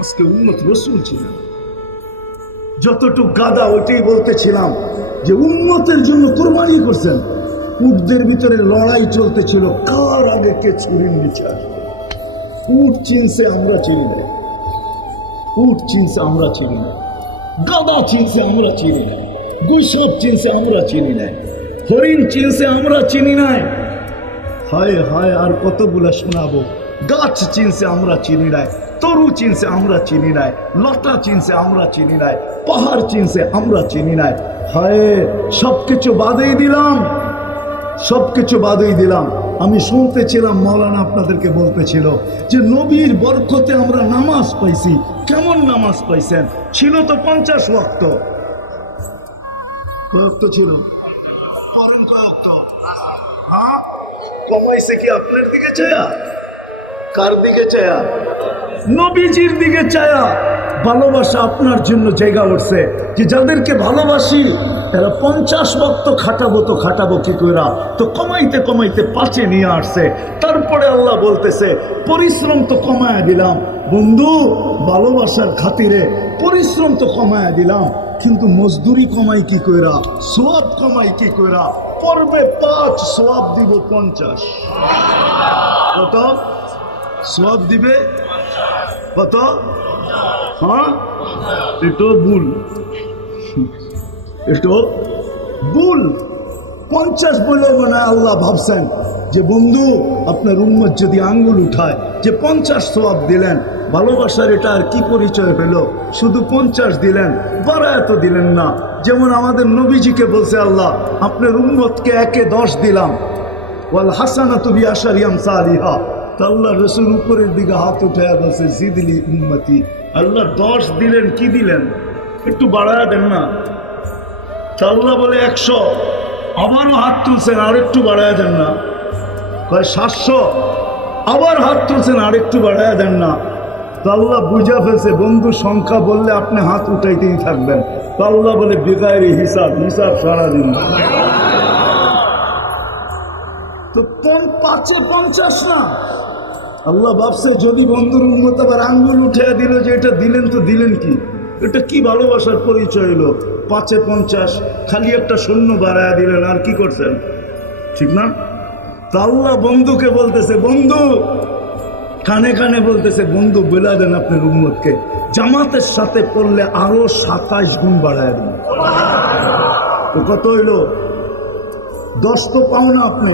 আজকে উম্মত রসুল ছিলেন। যতটুকু গাদা ওইটাই বলতেছিলাম যে উম্মতের জন্য কোরবানি করছেন। উটদের ভিতরে লড়াই চলতেছিল, কার আগে কে ছুরির নিচে আসবে। উট চিনছে, আমরা চিনি না। উট চিনছে, আমরা চিনি না। গাদা চিনছে, আমরা চিনি না। গুইসাপ চিনছে, আমরা চিনি না। হরিণ চিনছে, আমরা চিনি নাই। হায় হায়, আর কতগুলা শোনাবো। গাছ চিনছে, আমরা চিনি নাই। তরু চিনছে, আমরা চিনি নাই। লতা চিনছে, আমরা চিনি নাই। পাহাড় চিনছে, আমরা চিনি নাই। হায়, সবকিছু বাদেই দিলাম। সবকিছু বাদই দিলাম। আমি শুনতেছিলাম মৌলানা আপনাদেরকে বলতেছিল যে নবীর বরকতে আমরা নামাজ পাইছি। কেমন নামাজ পাইছেন? ছিল তো 50 ওয়াক্ত। কয় ওয়াক্ত ছিল? পরেন কয় ওয়াক্ত? হ্যাঁ, কমাইছে কি আপনার দিকে চায়া? কার দিকে চায়া? নবীজির দিকে চায়া। ভালোবাসা আপনার জন্য জায়গা উঠছে যে যাদেরকে ভালোবাসি এরা 50 ওয়াক্ত খাটাবো, তো খাটাবো কি কইরা? তো কমাইতে কমাইতে 5-এ নিয়ে আসছে। তারপরে আল্লাহ বলতেছে পরিশ্রম তো কমায়া দিলাম বন্ধু, ভালোবাসার খাতিরে পরিশ্রম তো কমায়া দিলাম, কিন্তু মজদুরি কমাই কি কইরা, সওয়াব কমাই কি কইরা? পর্বে 5 সওয়াব দিব 50। কত সওয়াব দিবে? কত? হ্যাঁ, এটা ভুল, এটা ভুল। 50 বলে মনে আল্লাহ ভাবছেন যে বন্ধু আপনার উম্মত যদি আঙ্গুল উঠায় যে 50 সওয়াব দিলেন, ভালোবাসার এটা আর কি পরিচয় হলো? শুধু 50 দিলেন, বাড়ায় তো দিলেন না। যেমন আমাদের নবীজিকে বলছে আল্লাহ আপনার উম্মতকে 1-এ 10 দিলাম, ওয়াল হাসানাতু বিআশরি আমসালিহা। আল্লাহ রসুল উপরের দিকে হাত উঠায় বলছে জিদলি উম্মতি। আল্লাহ 10 দিলেন, কি দিলেন? একটু বাড়ায় দেন না। আল্লাহ বলে 100, আবারও হাত তুলছেন, আর একটু বাড়ায় দেন না। কয় 700, আবার হাত তুলছেন, আর একটু বাড়ায় দেন না। তো আল্লাহ বুঝা ফেলছে বন্ধু সংখ্যা বললে আপনি হাত উঠাইতেই থাকবেন। তো আল্লাহ বলে বেগাইরে হিসাব, হিসাব সারাদিন। তো 5-এ 50 না। আল্লাহ ভাবছে যদি বন্ধুর উম্মত আবার আঙ্গুল উঠে দিল যে এটা দিলেন, তো দিলেন কি? এটা কি ভালোবাসার পরিচয় হলো? 5-এ 50 খালি একটা শূন্য বাড়ায় দিলেন, আর কি করছেন? ঠিক না? তা আল্লাহ বন্ধুকে বলতেছে, বন্ধু কানে কানে বলতেছে বন্ধু বলে দেন আপনার উম্মতকে জামাতের সাথে করলে আরো 27 গুণ বাড়ায় দিন। তো কত হইল? 10 তো পাও না আপনি,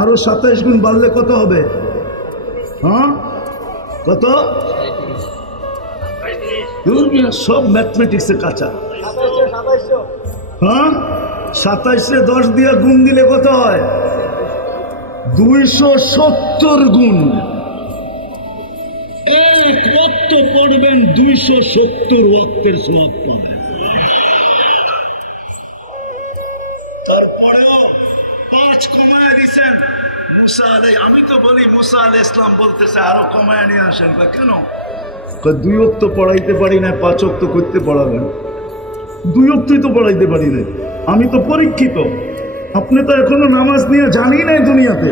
আরো 27 গুণ বাড়লে কত হবে? হ্যাঁ, কত? সব ম্যাথমেটিক্সে কাঁচা। হ্যাঁ, 27-এ 10 দিয়ে গুণ দিলে কত হয়? 270 গুণ। এক ওয়াক্ত পড়বেন 270 ওয়াক্তের সওয়াব পাবেন। তারপরেও 5 কমায় দিয়েছেন মুসা আলাইহিস। আমি তো বলি মুসা আলাইহিস ইসলাম বলতেছে আরো কমায় নিয়ে আসেন। কেন? 2 ওয়াক্ত পড়াইতে পারি না, 5 ওয়াক্ত করতে পড়াবেন। 2 ওয়াক্তই তো পড়াইতে পারি না। আমি তো পরীক্ষিত, আপনি তো এখনো নামাজ নিয়ে জানি নাই দুনিয়াতে।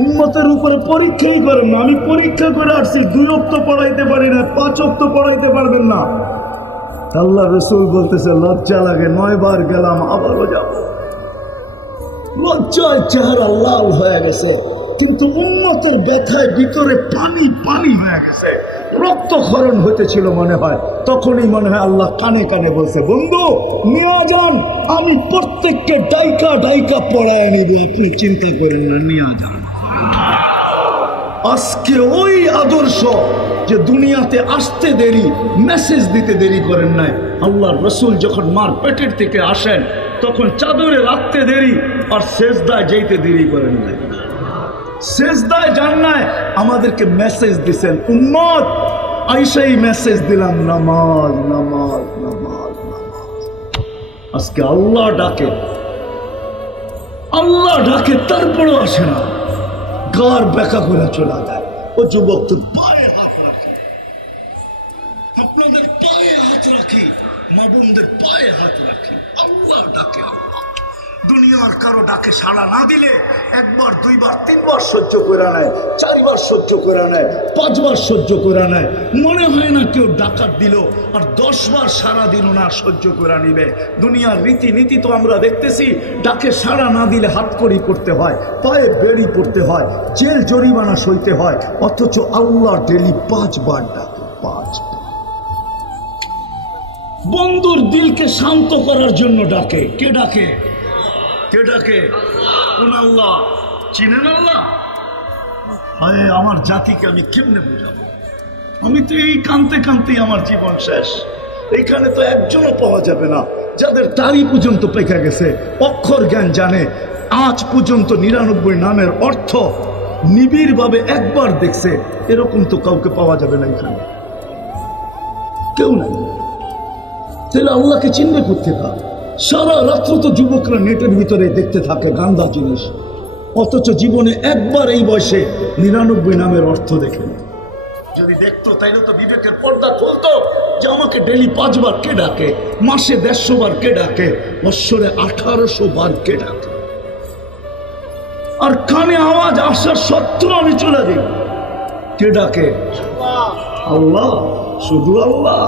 উম্মতের উপরে পরীক্ষাই করেন না। আমি পরীক্ষা করে আসছি, 2 ওয়াক্ত পড়াইতে পারি না, 5 ওয়াক্ত পড়াইতে পারবেন না। আল্লাহ রসুল বলতেছে লজ্জা লাগে, 9 বার গেলাম, আবারও যাব। লজ্জায় চেহারা লাল হয়ে গেছে, কিন্তু উম্মতের ব্যথায় ভিতরে পানি পানি হয়ে গেছে, রক্তক্ষরণ হইতেছিল মনে হয়। তখনই মনে হয় আল্লাহ কানে কানে বলছে বন্ধু নিয়ে যান, আমি প্রত্যেককে ডাইকা ডাইকা পড়ায় নিব, আপনি চিন্তা করেন না, নিয়ে যান। আজকে ওই আদর্শ যে দুনিয়াতে আসতে দেরি, মেসেজ দিতে দেরি করেন নাই। আল্লাহর রসুল যখন মার পেটের থেকে আসেন তখন চাদরে রাখতে দেরি, আর সেজদায় যেতে দেরি করেন নাই। সেজদায় যান নাই, আমাদেরকে মেসেজ দিছেন উম্মত আইসাই মেসেজ দিলাম নামাজ নামাজ নামাজ নামাজ। আজকে আল্লাহ ডাকে, আল্লাহ ডাকে, তারপরেও আসে না, গার বেকা করে চলে যায়। ও যুবক তো পায়ে হাত রাখি, আপনাদের পায়ে হাত রাখি, মা বোনদের পায়ে হাত রাখি। আল্লাহ ডাকে, আল্লাহ। দুনিয়ার কারো ডাকে সাড়া না দিলে 1 বার 2 বার 3 বার সহ্য করে নেয়, 4 বার সহ্য করে নেয়, 5 বার সহ্য করে নেয়। মনে হয় না কেউ ডাকাত দিল, আর 10 বার সাড়া দিল না, সহ্য করে নিবে। দুনিয়ার রীতিনীতি তো আমরা দেখতেছি, ডাকে সাড়া না দিলে হাতকড়ি করতে হয়, পায়ে বেড়ি পড়তে হয়, জেল জরিমানা সইতে হয়। অথচ আল্লাহ ডেলি 5 বার ডাকে, 5 বার। বন্ধুর দিলকে শান্ত করার জন্য ডাকে। কে ডাকে? কে ডাকে? কোন আল্লাহ? চিনেন আল্লাহ? আরে আমার জাতিকে আমি কেমনে বুঝাবো? আমি তো এই কানতে কানতেই আমার জীবন শেষ। এইখানে তো একজনও পাওয়া যাবে না যাদের দাড়ি পর্যন্ত পেকে গেছে, অক্ষর জ্ঞান জানে, আজ পর্যন্ত 99 নামের অর্থ নিবিড়ভাবে একবার দেখছে, এরকম তো কাউকে পাওয়া যাবে না এখানে, কেউ নাই। তাহলে আল্লাহকে চিনবে কোথেকে? সারা রাত্র তো যুবকরা নেটের ভিতরে দেখতে থাকে গান্দা জিনিস, অথচ জীবনে একবার এই বয়সে 99 নামের অর্থ দেখে না। যদি দেখতো তাইলে তো বিবেকের পর্দা খুলতো যে আমাকে ডেলি 5 বার কে ডাকে, মাসে 150 বার কে ডাকে, বৎসরে 1800 বার কে ডাকে। আর কানে আওয়াজ আসার সত্ত্বেও আমি চলে যাই, কে ডাকে? আল্লাহ। শুধু আল্লাহ,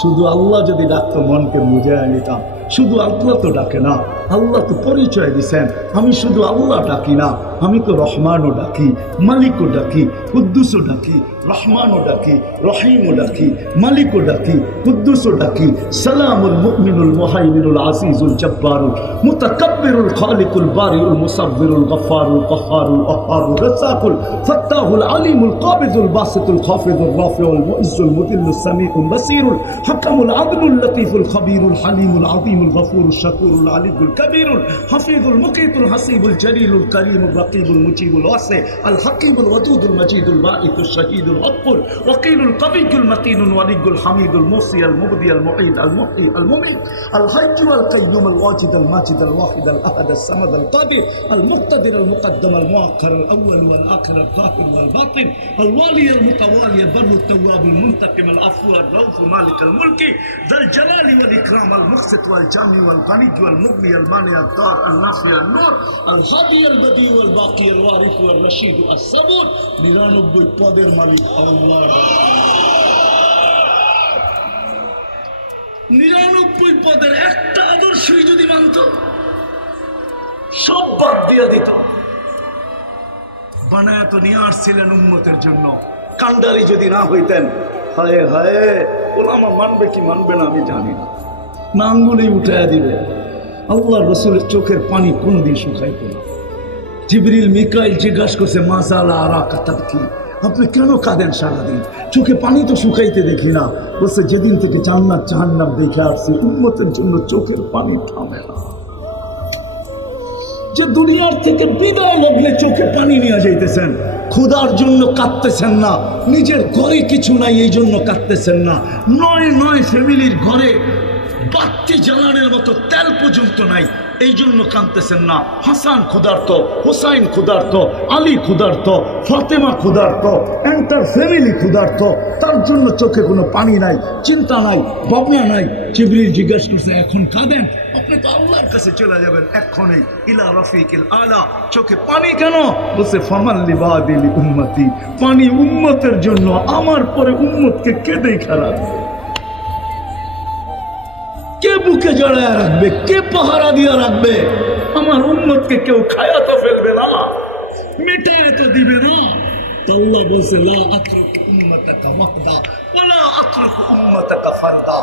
শুধু আল্লাহ যদি ডাকতো মনকে বুঝায় নিতাম। শুধু আল্লাহ তো ডাকে না, আল্লাহ তো পরিচয় দিছেন আমি শুধু আল্লাহ ডাকি না, আমি তো রহমানও ডাকি, মালিকও ডাকি, কুদ্দুসও ডাকি, রহমানও ডাকি, রহিমও ডাকি, মালিকও ডাকি, কুদ্দুসও ডাকি। সালামুল মুমিনুল মুহাইমিনুল আজিজুল জব্বারুল মুতাকাব্বিরুল খালিকুল বারিউল মুসাব্বিরুল গফফারুল কহ্হারুল আহহারুর রাসাকুল ফাত্তাহুল আলিমুল কাবিজুল বাসিতুল খাফিজুল রাফিউল মুইজ্জুল মুদিল্লুস সামিউল বাসিরুল হাকামুল আদলুল লতীফুল খবীরুল হালিমুল আযীমুল গফুরুশ শাকুরুল আলিয়ুল কবীরুল হাফিজুল মুকিতুল হাসিবুল জলিলুল করিমুল রকিবুল মুজিবুল ওয়াসি আল হাকিমুল ওয়াদুদুল মজিদুল বাঈতুশ শাহীদুল হকুল ওয়াকিলুল কবিয়ুল মতিনুল ওয়ালিয়ুল হামিদুল মুসি আল মুবদি আল মুঈদ আল মুহয়ি আল মুমীত আল হাইয়্যু আল কাইয়্যুম আল ওয়াজিদ আল মাজিদ আল ওয়াহিদ আল আহাদ আল সামাদ আল কাদির আল মুক্তাদির আল মুকদ্দম আল মুআক্খার আল আউয়াল ওয়াল আখির আল যাহির ওয়াল বাতিন আল ওয়ালি আল মুতাওয়ালি আল বাররু আত তাওয়াব আল মুনতাকিম আল আফু আল রাউফ মালিক আল মুলকি যাল জালালি ওয়াল ইকরাম আল মুকসিত ওয়াল জামি ওয়াল গানি ওয়াল মুগনি আল মানি আল দার আল নাফি আল নূর আল হাদি আল বদি ওয়াল বাকি আল ওয়ারিস ওয়াল রশিদ আস সাবুর। 99 পদের মালিক আল্লাহ। 99 পদের একটা আদর্শই যদি মানত, সব বাদ দিয়ে দিত। বানায় তো নিয়ে আসছিলেন উম্মতের জন্য, কান্ডারি যদি না হইতেন, হায় হায় ওলামা মানবে কি মানবে না আমি জানি না, না আঙ্গুলেই উঠাইয়া দিবে। আল্লাহ রসুলের চোখের পানি কোনোদিন শুকাইত না। জিবরিল মিকাইল জিজ্ঞাসা করছে মাজালা আরা কাতাবকি, আপনি কেন কাঁদেন সারাদিন? চোখে পানি তো শুকাইতে দেখি না। বলছে যেদিন থেকে জান্নাত জাহান্নাম দেখে আসছি উম্মতের জন্য চোখের পানি থামে না। যে দুনিয়ার থেকে বিদায় লগ্নে চোখে পানি নিয়ে যাইতেছেন, ক্ষুধার জন্য কাঁদতেছেন না, নিজের ঘরে কিছু নাই এই জন্য কাঁদতেছেন না, নয় ফ্যামিলির ঘরে বাতি জ্বালানোর মতো তেল পর্যন্ত নাই এই জন্য কাঁদতেছেন না। হাসান ক্ষুধার্ত, হোসাইন ক্ষুধার্ত, আলী ক্ষুধার্ত, ফাতেমা ক্ষুধার্ত, এন্টার ফ্যামিলি ক্ষুধার্ত, তার জন্য চোখে কোনো পানি নাই, চিন্তা নাই, ভাবনা নাই। জিবরিল জিজ্ঞাসা করছে এখন কাঁদেন? আপনি তো আল্লাহর কাছে চলে যাবেন এক্ষণে, ইলা রফিকিল আলা। চোখে পানি কেন? বলছে ফামান লিবাদিল উম্মতি, পানি উম্মতের জন্য, আমার পরে উম্মতকে কে দেখা রাখবে? কে বুকে জড়ায় রাখবে? কে পাহারা দিয়ে রাখবে? আমার উম্মতকে কেউ খায়া তো ফেলবে না, মিটায় তো দিবে না। আল্লাহ বলছে লা আতরুকু উম্মাতাকা ওয়াহদা ওয়ালা আতরুকু উম্মাতাকা ফারদা।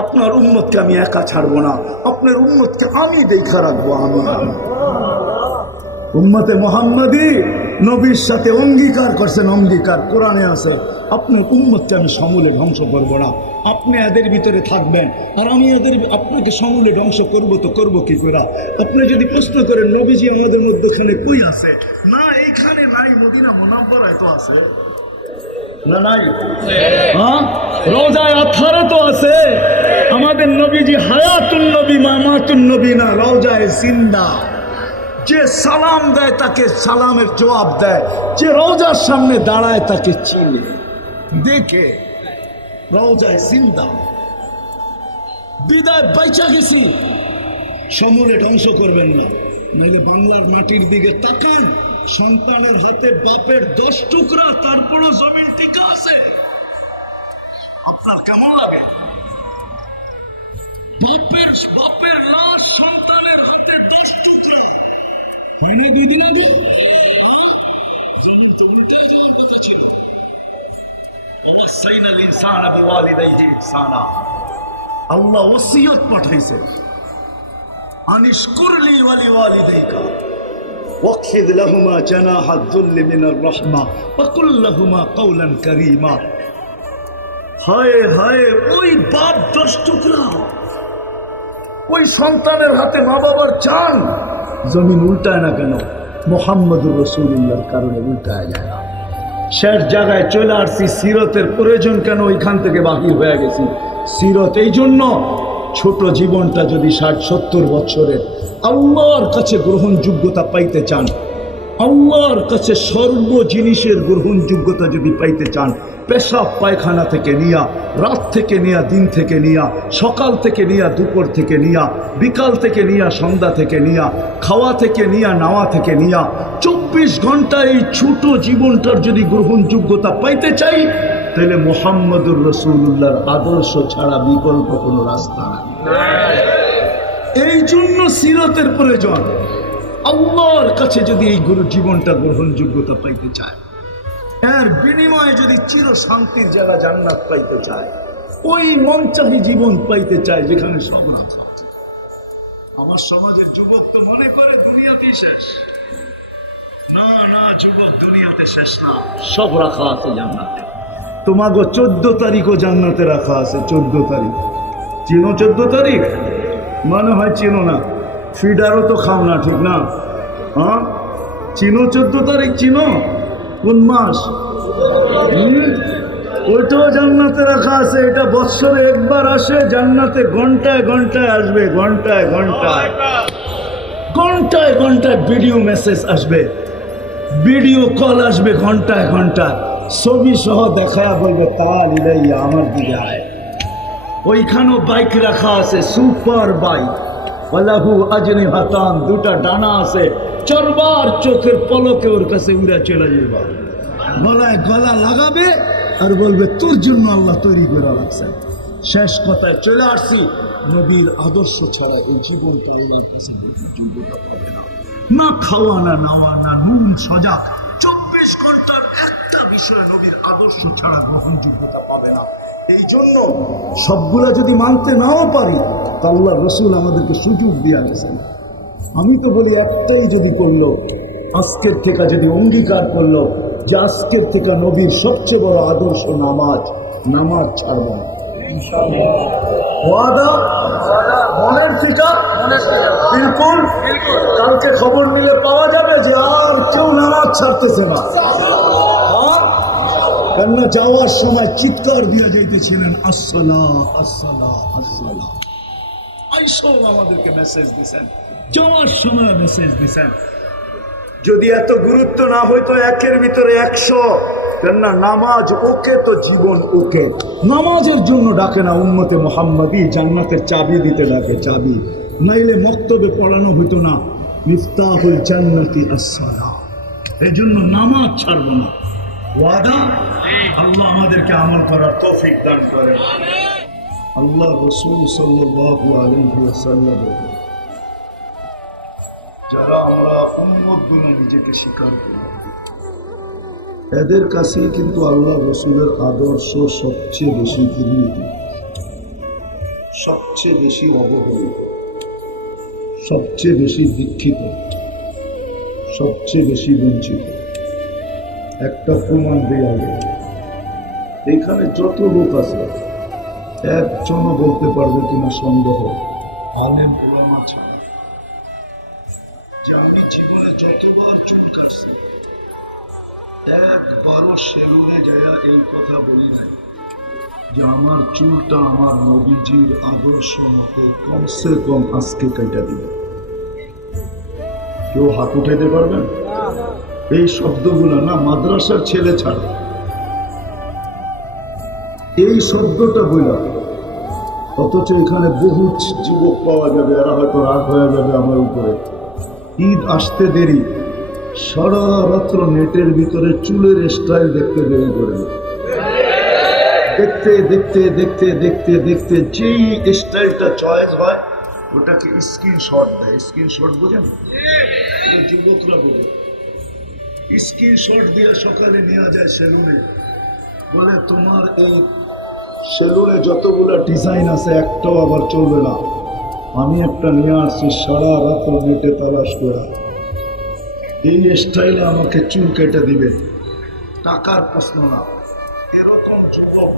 আপনার উম্মতকে আমি একা ছাড়বো না, আপনার উম্মতকে আমি দেখা রাখবো। আমি উম্মতে মুহাম্মাদি নবীর সাথে অঙ্গীকার করছেন, অঙ্গীকার কোরআনে আছে, আপনার উম্মতকে আমি সমূলে ধ্বংস করবো না। আপনি এদের ভিতরে থাকবেন আর আমি আপনাকে সমূলে ধ্বংস করবো তো করবো কি করে? আপনি যদি প্রশ্ন করেন নবীজি আমাদের মধ্যখানে কই আছে, না এইখানে নাই, মদিনা মুনাওয়ারায় তো আছে না? নাই? হ্যাঁ, রওজায়ে আতহারে তো আছে। আমাদের নবীজি হায়াতুন নবী মামাতুন নবী না, রওজায়ে জিন্দা। যে সালাম দেয় তাকে সালামের জবাব দেয়, যে রওজার সামনে দাঁড়ায় তাকে চিনে দেখে। রওজায়ে জিন্দা। বিদায় বাইচা গেছি, সমূলে ধ্বংস করবেন না। নাহলে বাংলার মাটির দিকে তাকান, সন্তানের হাতে বাপের 10 টুকরা, তারপরও জমিন টিকা আছে। আপনার কেমন লাগে? বাপের লাশ সন্তানের হাতে 10 টুকরা হয়নি? দিদিন আগে জমিন তো উল্টে যাওয়ার কথা ছিল। ওয়াসাইনাল ইনসানা বিওয়ালিদাইহি ইহসানা। আল্লাহ ওসিয়ত পাঠাইছে, আনিশকুরলি ওয়ালিওয়ালিদাইকা ওয়াখফিদ লাহুমা জানাহাদ যুল্লি মিনার রাহমা ওয়া কুল লাহুমা কাওলান কারীমা। হায় হায়, ওই বাপ 10 টুকরা, ওই সন্তানের হাতে মা বাবার জান, জমিন উল্টায় না কেন? মুহাম্মদুর রাসূলুল্লাহর কারণে উল্টায় যায় না। শেষ জায়গায় চলে আসছি, সিরতের প্রয়োজন কেন ওইখান থেকে বাহির হয়ে গেছি। সিরত এই জন্য, ছোট জীবনটা যদি 60-70 বছরের আল্লাহর কাছে গ্রহণযোগ্যতা পাইতে চান, আল্লাহর কাছে সর্ব জিনিসের গ্রহণযোগ্যতা যদি পাইতে চান, পেশাব পায়খানা থেকে নিয়া, রাত থেকে নিয়া, দিন থেকে নিয়া, সকাল থেকে নিয়া, দুপুর থেকে নিয়া, বিকাল থেকে নিয়া, সন্ধ্যা থেকে নিয়া, খাওয়া থেকে নিয়া, নাওয়া থেকে নিয়া, 24 ঘন্টা এই ছোট জীবনটার যদি গ্রহণযোগ্যতা পাইতে চাই, তাহলে মুহাম্মদুর রাসূলুল্লাহর আদর্শ ছাড়া বিকল্প কোনো রাস্তা নাই। এই জন্য সিরতের প্রয়োজন। আল্লাহর কাছে যদি এই গুরু জীবনটা গ্রহণযোগ্যতা পাইতে চায়, এর বিনিময়ে যদি চির শান্তির জায়গা জান্নাত পাইতে চায়, ওই মনচাহি জীবন পাইতে চায় যেখানে সব আছে। আমার সমাজের যুবক তো মনে করে দুনিয়াতেই শেষ। না না যুবক, দুনিয়াতে শেষ না, সব রাখা আছে জান্নাতে। তোমাকে 14 তারিখও জান্নাতে রাখা আছে। 14 তারিখ চিনো? 14 তারিখ মনে হয় চিনো না, ফিডারও তো খাও না, ঠিক না? হ্যাঁ চিনো 14 তারিখ? চিনো কোন মাস? ওইটাও জান্নাতে রাখা আছে। এটা বৎসরে একবার আসে জান্নাতে, ঘন্টায় ঘন্টায় আসবে, ঘন্টায় ঘন্টায় ঘন্টায় ঘন্টায় ভিডিও মেসেজ আসবে, ভিডিও কল আসবে, ঘন্টায় ঘন্টায় ছবি সহ দেখায়া বলবে তাল ইলাইয়া, আমার দিকে আয়। ওইখানেও বাইক রাখা আছে, সুপার বাইক, ওয়ালাহু আজনিহাতান, দুটা ডানা আছে, চরবার চোখের পলকে ওর কাছে উড়ে চলে যাবে, গলায় গলা লাগাবে আর বলবে তোর জন্য আল্লাহ তৈরি করে রাখছেন। শেষ কথায় চলে আসছি, নবীর আদর্শ ছাড়া এই জীবনটা ওনার কাছে গ্রহণযোগ্যতা পাবে না। না খাওয়া, না নাওয়া, না নুন সজাগ, 24 ঘন্টার একটা বিষয় নবীর আদর্শ ছাড়া গ্রহণযোগ্যতা পাবে না। এই জন্য সবগুলা যদি মানতে নাও পারি, তা আল্লাহ রসুল আমাদেরকে সুযোগ দিয়ে গেছেন। আমি তো বলি একটাই যদি করলো, আজকের থেকে যদি অঙ্গীকার করলো যে আজকের থেকে নবীর সবচেয়ে বড় আদর্শ নামাজ, নামাজ ছাড়ব না। ওয়াদা মনের থেকে বিলকুল। কালকে খবর নিলে পাওয়া যাবে যে আর কেউ নামাজ ছাড়তেছে না। কেননা যাওয়ার সময় চিৎকার দিয়ে যাইতেছিলেন আসসালাহ আসসালাহ আসসালাহ। আইসো আমাদেরকে মেসেজ দিছেন, যাওয়ার সময় মেসেজ দিছেন। যদি এত গুরুত্ব না হইতো 1-এর ভিতরে 100, কেননা নামাজ ওকে তো জীবন ওকে। নামাজের জন্য ডাকে না উম্মতে মুহাম্মাদি, জান্নাতের চাবি দিতে ডাকে, চাবি। নাইলে মক্তবে পড়ানো হইতো না মিফতাহুল জান্নাতি আসসালাহ। এই জন্য নামাজ ছাড়বো না। ওয়াদা? আল্লাহ আমাদেরকে আমল করার তৌফিক দান করে। আল্লাহ রাসূল সাল্লাল্লাহু আলাইহি ওয়াসাল্লাম, যারা আমরা উম্মত বলে নিজেকে স্বীকার করি, এদের কাছে কিন্তু আল্লাহ রসুলের আদর্শ সবচেয়ে বেশি ঘৃণিত, সবচেয়ে বেশি অবহেলিত, সবচেয়ে বেশি দীক্ষিত, সবচেয়ে বেশি বঞ্চিত। একটা প্রমাণ দেওয়া যায়, এখানে যত লোক আছে একজনও বলতে পারবে কিনা সন্দেহ, আলেম ওলামা ছাড়া, যে আমি জীবনে যতবার চুল কাটছি একবারও সেলুনে যায় এই কথা বলি নাই যে আমার চুলটা আমার নবীজির আদর্শ মতো কমসে কম আজকে কেটে দিবে। কেউ হাত উঠাইতে পারবেন? এই শব্দগুলো না মাদ্রাসার ছেলে ছাড়া, এই শব্দটা বইলা, অথচ এখানে বহু যুবক পাওয়া যাবে, এরা হয়তো রাগ হয়ে যাবে আমার উপরে। ঈদ আসতে দেরি, সারা রাত্র নেটের ভিতরে চুলের স্টাইল দেখতে দেরি করবে। দেখতে দেখতে দেখতে দেখতে দেখতে যেই স্টাইলটা চয়েস হয় ওটাকে স্ক্রিনশট দেয়। স্ক্রিনশট বোঝেন? যুবকরা বোঝে। স্ক্রিনশট দিয়ে সকালে নেওয়া যায় সেলুনে, বলে তোমার এই সেলুনে যতগুলো ডিজাইন আছে একটাও আবার চলবে না, আমি একটা নিয়ে আসছি সারা রাত্র নেটে তালাশ করে, এই স্টাইলে আমাকে চুল কেটে দিবে, টাকার প্রশ্ন না। এরকম যুবক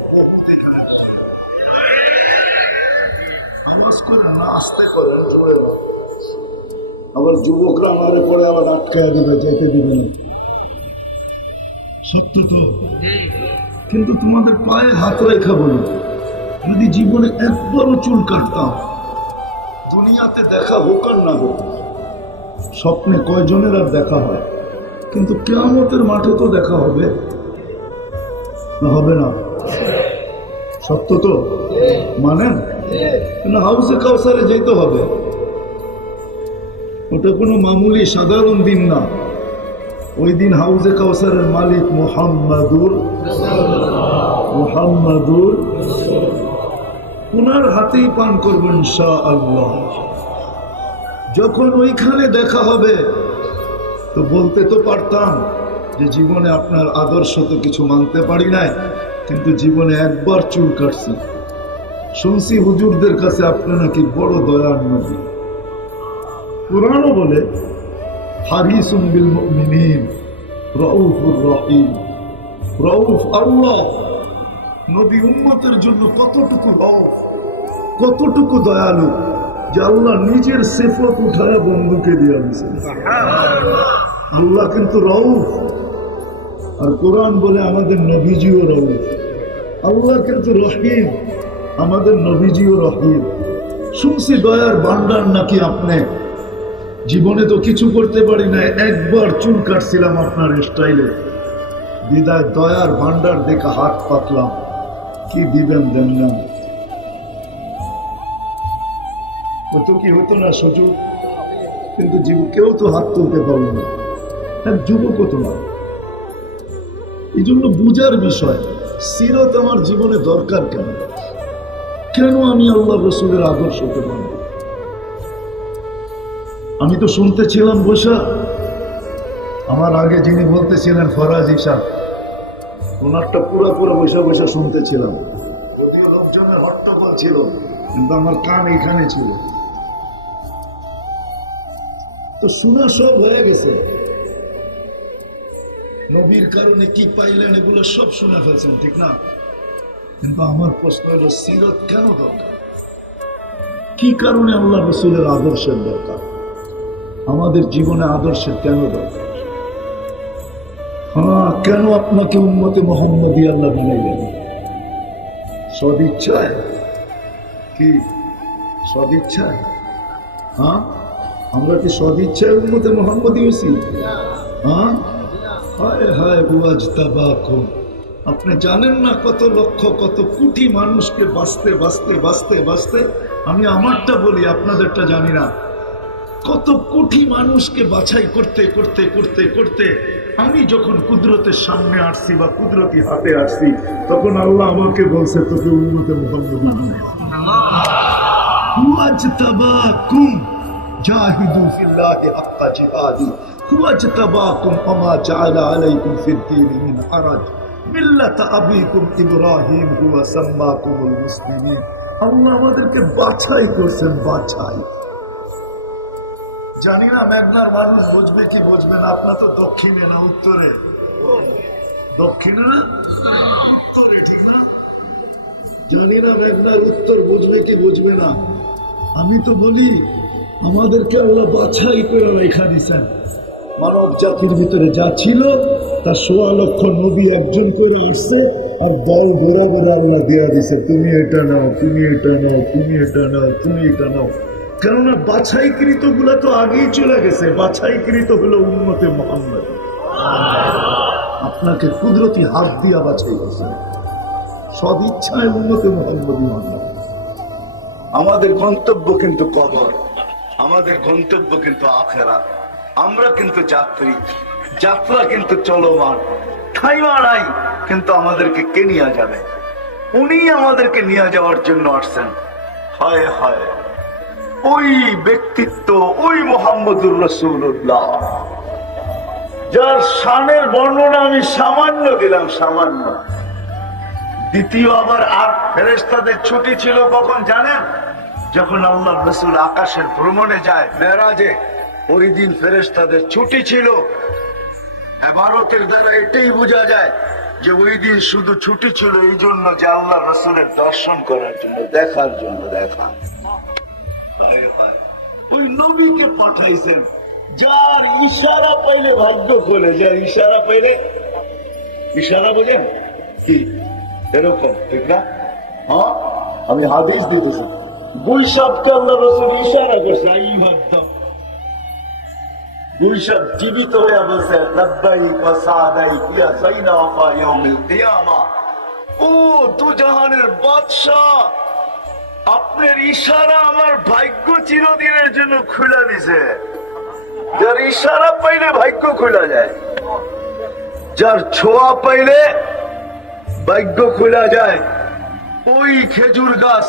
নামাজ করে না আসতে করে জোরে, আবার আবার যুবকরা মারে পরে আবার আটকায় দিবে, যেতে দিবে না। সত্য তো, কিন্তু তোমাদের পায়ে হাত রেখা বলো, যদি জীবনে একবারও চুল কাটতাম, দুনিয়াতে দেখা হোক আর না হোক, স্বপ্নে কয়জনের আর দেখা হয়, কিন্তু কিয়ামতের মাঠে তো দেখা হবে না, হবে না? সত্য তো মানেন না? হাউসে কাউসারে যেতে হবে, ওটা কোনো মামুলি সাধারণ দিন না। ওই দিন হাউজে কাউসারের মালিক মুহাম্মাদুর ওনার হাতেই পান করবেন ইনশাআল্লাহ। যখন ওইখানে দেখা হবে তো বলতে তো পারতাম যে জীবনে আপনার আদর্শ তো কিছু মানতে পারি নাই, কিন্তু জীবনে একবার চুল কাটছি। শুনছি হুজুরদের কাছে আপনি নাকি বড় দয়ার নবী। কুরআনও বলে হারিসুম বিল মুমিনিন রাউফুর রহিম। রাউফ আল্লাহ, নবী উম্মতের জন্য কতটুকু রাউফ, কতটুকু দয়ালু, যে আল্লাহ নিজের সিফত উঠায়া বন্ধুকে দিয়ে দিয়েছেন। আল্লাহ কিন্তু রাউফ, আর কোরআন বলে আমাদের নবীজিও রাউফ। আল্লাহ কিন্তু রহিম, আমাদের নবীজিও রহিম। শুনছি দয়ার ভান্ডার নাকি আপনি। জীবনে তো কিছু করতে পারি না, একবার চুল কাটছিলাম আপনার স্টাইলে, বিদায় দয়ার ভান্ডার দেখে হাত পাতলাম, কি দিবেন দেন না। হতো কি হতো না সুযোগ, কিন্তু কেউ তো হাত তুলতে পারল না, এক যুবক হতো না। এই জন্য বুঝার বিষয়, সিরত আমার জীবনে দরকার কেন, কেন আমি আল্লাহ রসুলের আদর্শ হতে পারব। আমি তো শুনতেছিলাম বসা, আমার আগে যিনি বলতেছিলেন ফরাজ ইসা, ওনারটা পুরো বসে বসে শুনতেছিলাম। যদিও লোকজনের হট্টগোল ছিল, কিন্তু আমার কান এখানে ছিল। তো শোনা সব হয়ে গেছে, নবীর কারণে কি পাইলেন এগুলো সব শুনে ফেলছেন, ঠিক না? কিন্তু আমার প্রশ্ন হলো, সিরত কেন দরকার? কি কারণে আল্লাহ রসুলের আদর্শের দরকার? আমাদের জীবনে আদর্শের কেন দরকার? হ্যাঁ, কেন আপনাকে উম্মতে মুহাম্মদী আল্লাহ বানাইলেন? সদিচ্ছায়? কি সদিচ্ছায়? হ্যাঁ, আমরা কি সদিচ্ছায় উম্মতে মুহাম্মদী হয়েছি? হ্যাঁ, হায় হায় ওয়াজতাবাকুম। আপনি জানেন না কত লক্ষ কত কোটি মানুষকে বাঁচতে বাঁচতে বাঁচতে বাঁচতে, আমি আমারটা বলি, আপনাদেরটা জানি না, কত কোটি মানুষকে বাছাই করতে করতে করতে করতে আমি যখন কুদরতের সামনে আসছি বা কুদরতি হাতে আসছি, তখন আল্লাহ আমাকে বলছে, তোকে উম্মতে মুহাম্মদী বানাই। ওয়াজতাবাকুম জাহিদু ফিল্লাহি হাক্কা জিহাদি ওয়াজতাবাকুম ওয়া জাআলা আলাইকুম ফিদ-দীনি মিন হারাজ মিল্লাতা আবিকুম ইব্রাহিম হুয়া সাম্মাকুমুল মুসলিমিন। আল্লাহ আমাদেরকে বাছাই করছেন, বাছাই। জানি না মেঘনার মানুষ বুঝবে কি বুঝবে না। আপনার তো দক্ষিণে না উত্তরে? দক্ষিণে না উত্তরে, ঠিক না? জানি না মেঘনার উত্তর বুঝবে কি বুঝবে না। আমি তো বলি আমাদেরকে আল্লাহ বাছাই করে রেখা দিছেন। মানব জাতির ভিতরে যা ছিল তার ১৬ লক্ষ নবী একজন করে আসছে, আর দল ঘোরা ঘোরা আল্লাহ দেয়া দিছে, তুমি এটা নাও, তুমি এটা নাও, তুমি এটা নাও, তুমি এটা নাও। কেননা বাছাইকৃত গুলা তো আগেই চলে গেছে। বাছাইকৃত হলো উম্মতে মুহাম্মদ। আপনাকে কুদরতি হাত দিয়া বাছাই করছে, সদিচ্ছায় উম্মতে মুহাম্মদী বানানো। আমাদের গন্তব্য কিন্তু কবর, আমাদের গন্তব্য কিন্তু আখিরাত। আমরা কিন্তু যাত্রী, যাত্রা কিন্তু চলমান, ঠাইমা নাই, কিন্তু আমাদেরকে কে নিয়ে যাবে? উনি আমাদেরকে নিয়ে যাওয়ার জন্য আসছেন। হায় হায়, ওই ব্যক্তিত্ব, ওই মুহাম্মদুর রাসূলুল্লাহ, যার শানের বর্ণনা আমি সামান্য দিলাম, সামান্য। দ্বিতীয় আবার আর ফেরেশতাদের ছুটি ছিল কখন জানেন? যখন আল্লাহ রাসূল আকাশের ভ্রমণে যায় মেরাজে, ওই দিন ফেরেশতাদের ছুটি ছিল। ইবারতের দ্বারা এটাই বোঝা যায় যে ওই দিন শুধু ছুটি ছিল এই জন্য যে আল্লাহ রাসূলের দর্শন করার জন্য, দেখার জন্য। দেখা ওই নবীকে পাঠাইছেন যার ইশারা পাইলে ভাগ্য খোলে, যার ইশারা পাইলে, ইশারা বোঝেন কি এরকম, ঠিক না? হ্যাঁ, আমি হাদিস দিতেছি, বৈশাখকে আল্লাহ রাসূল ইশারা করছে, বৈশাখ জীবিত হয়ে বলছে লাব্বাইক ওয়া সাদাইক ইয়া সাইয়্যিদা ওয়া ইয়াউমিল কিয়ামা। ও দু জাহানের বাদশা, আপনার ইশারা আমার ভাগ্য চিরদিনের জন্য খুলে দিছে। যার ইশারা পাইলে ভাগ্য খোলা যায়, যার ছোঁয়া পাইলে ভাগ্য খোলা যায়। ওই খেজুর গাছ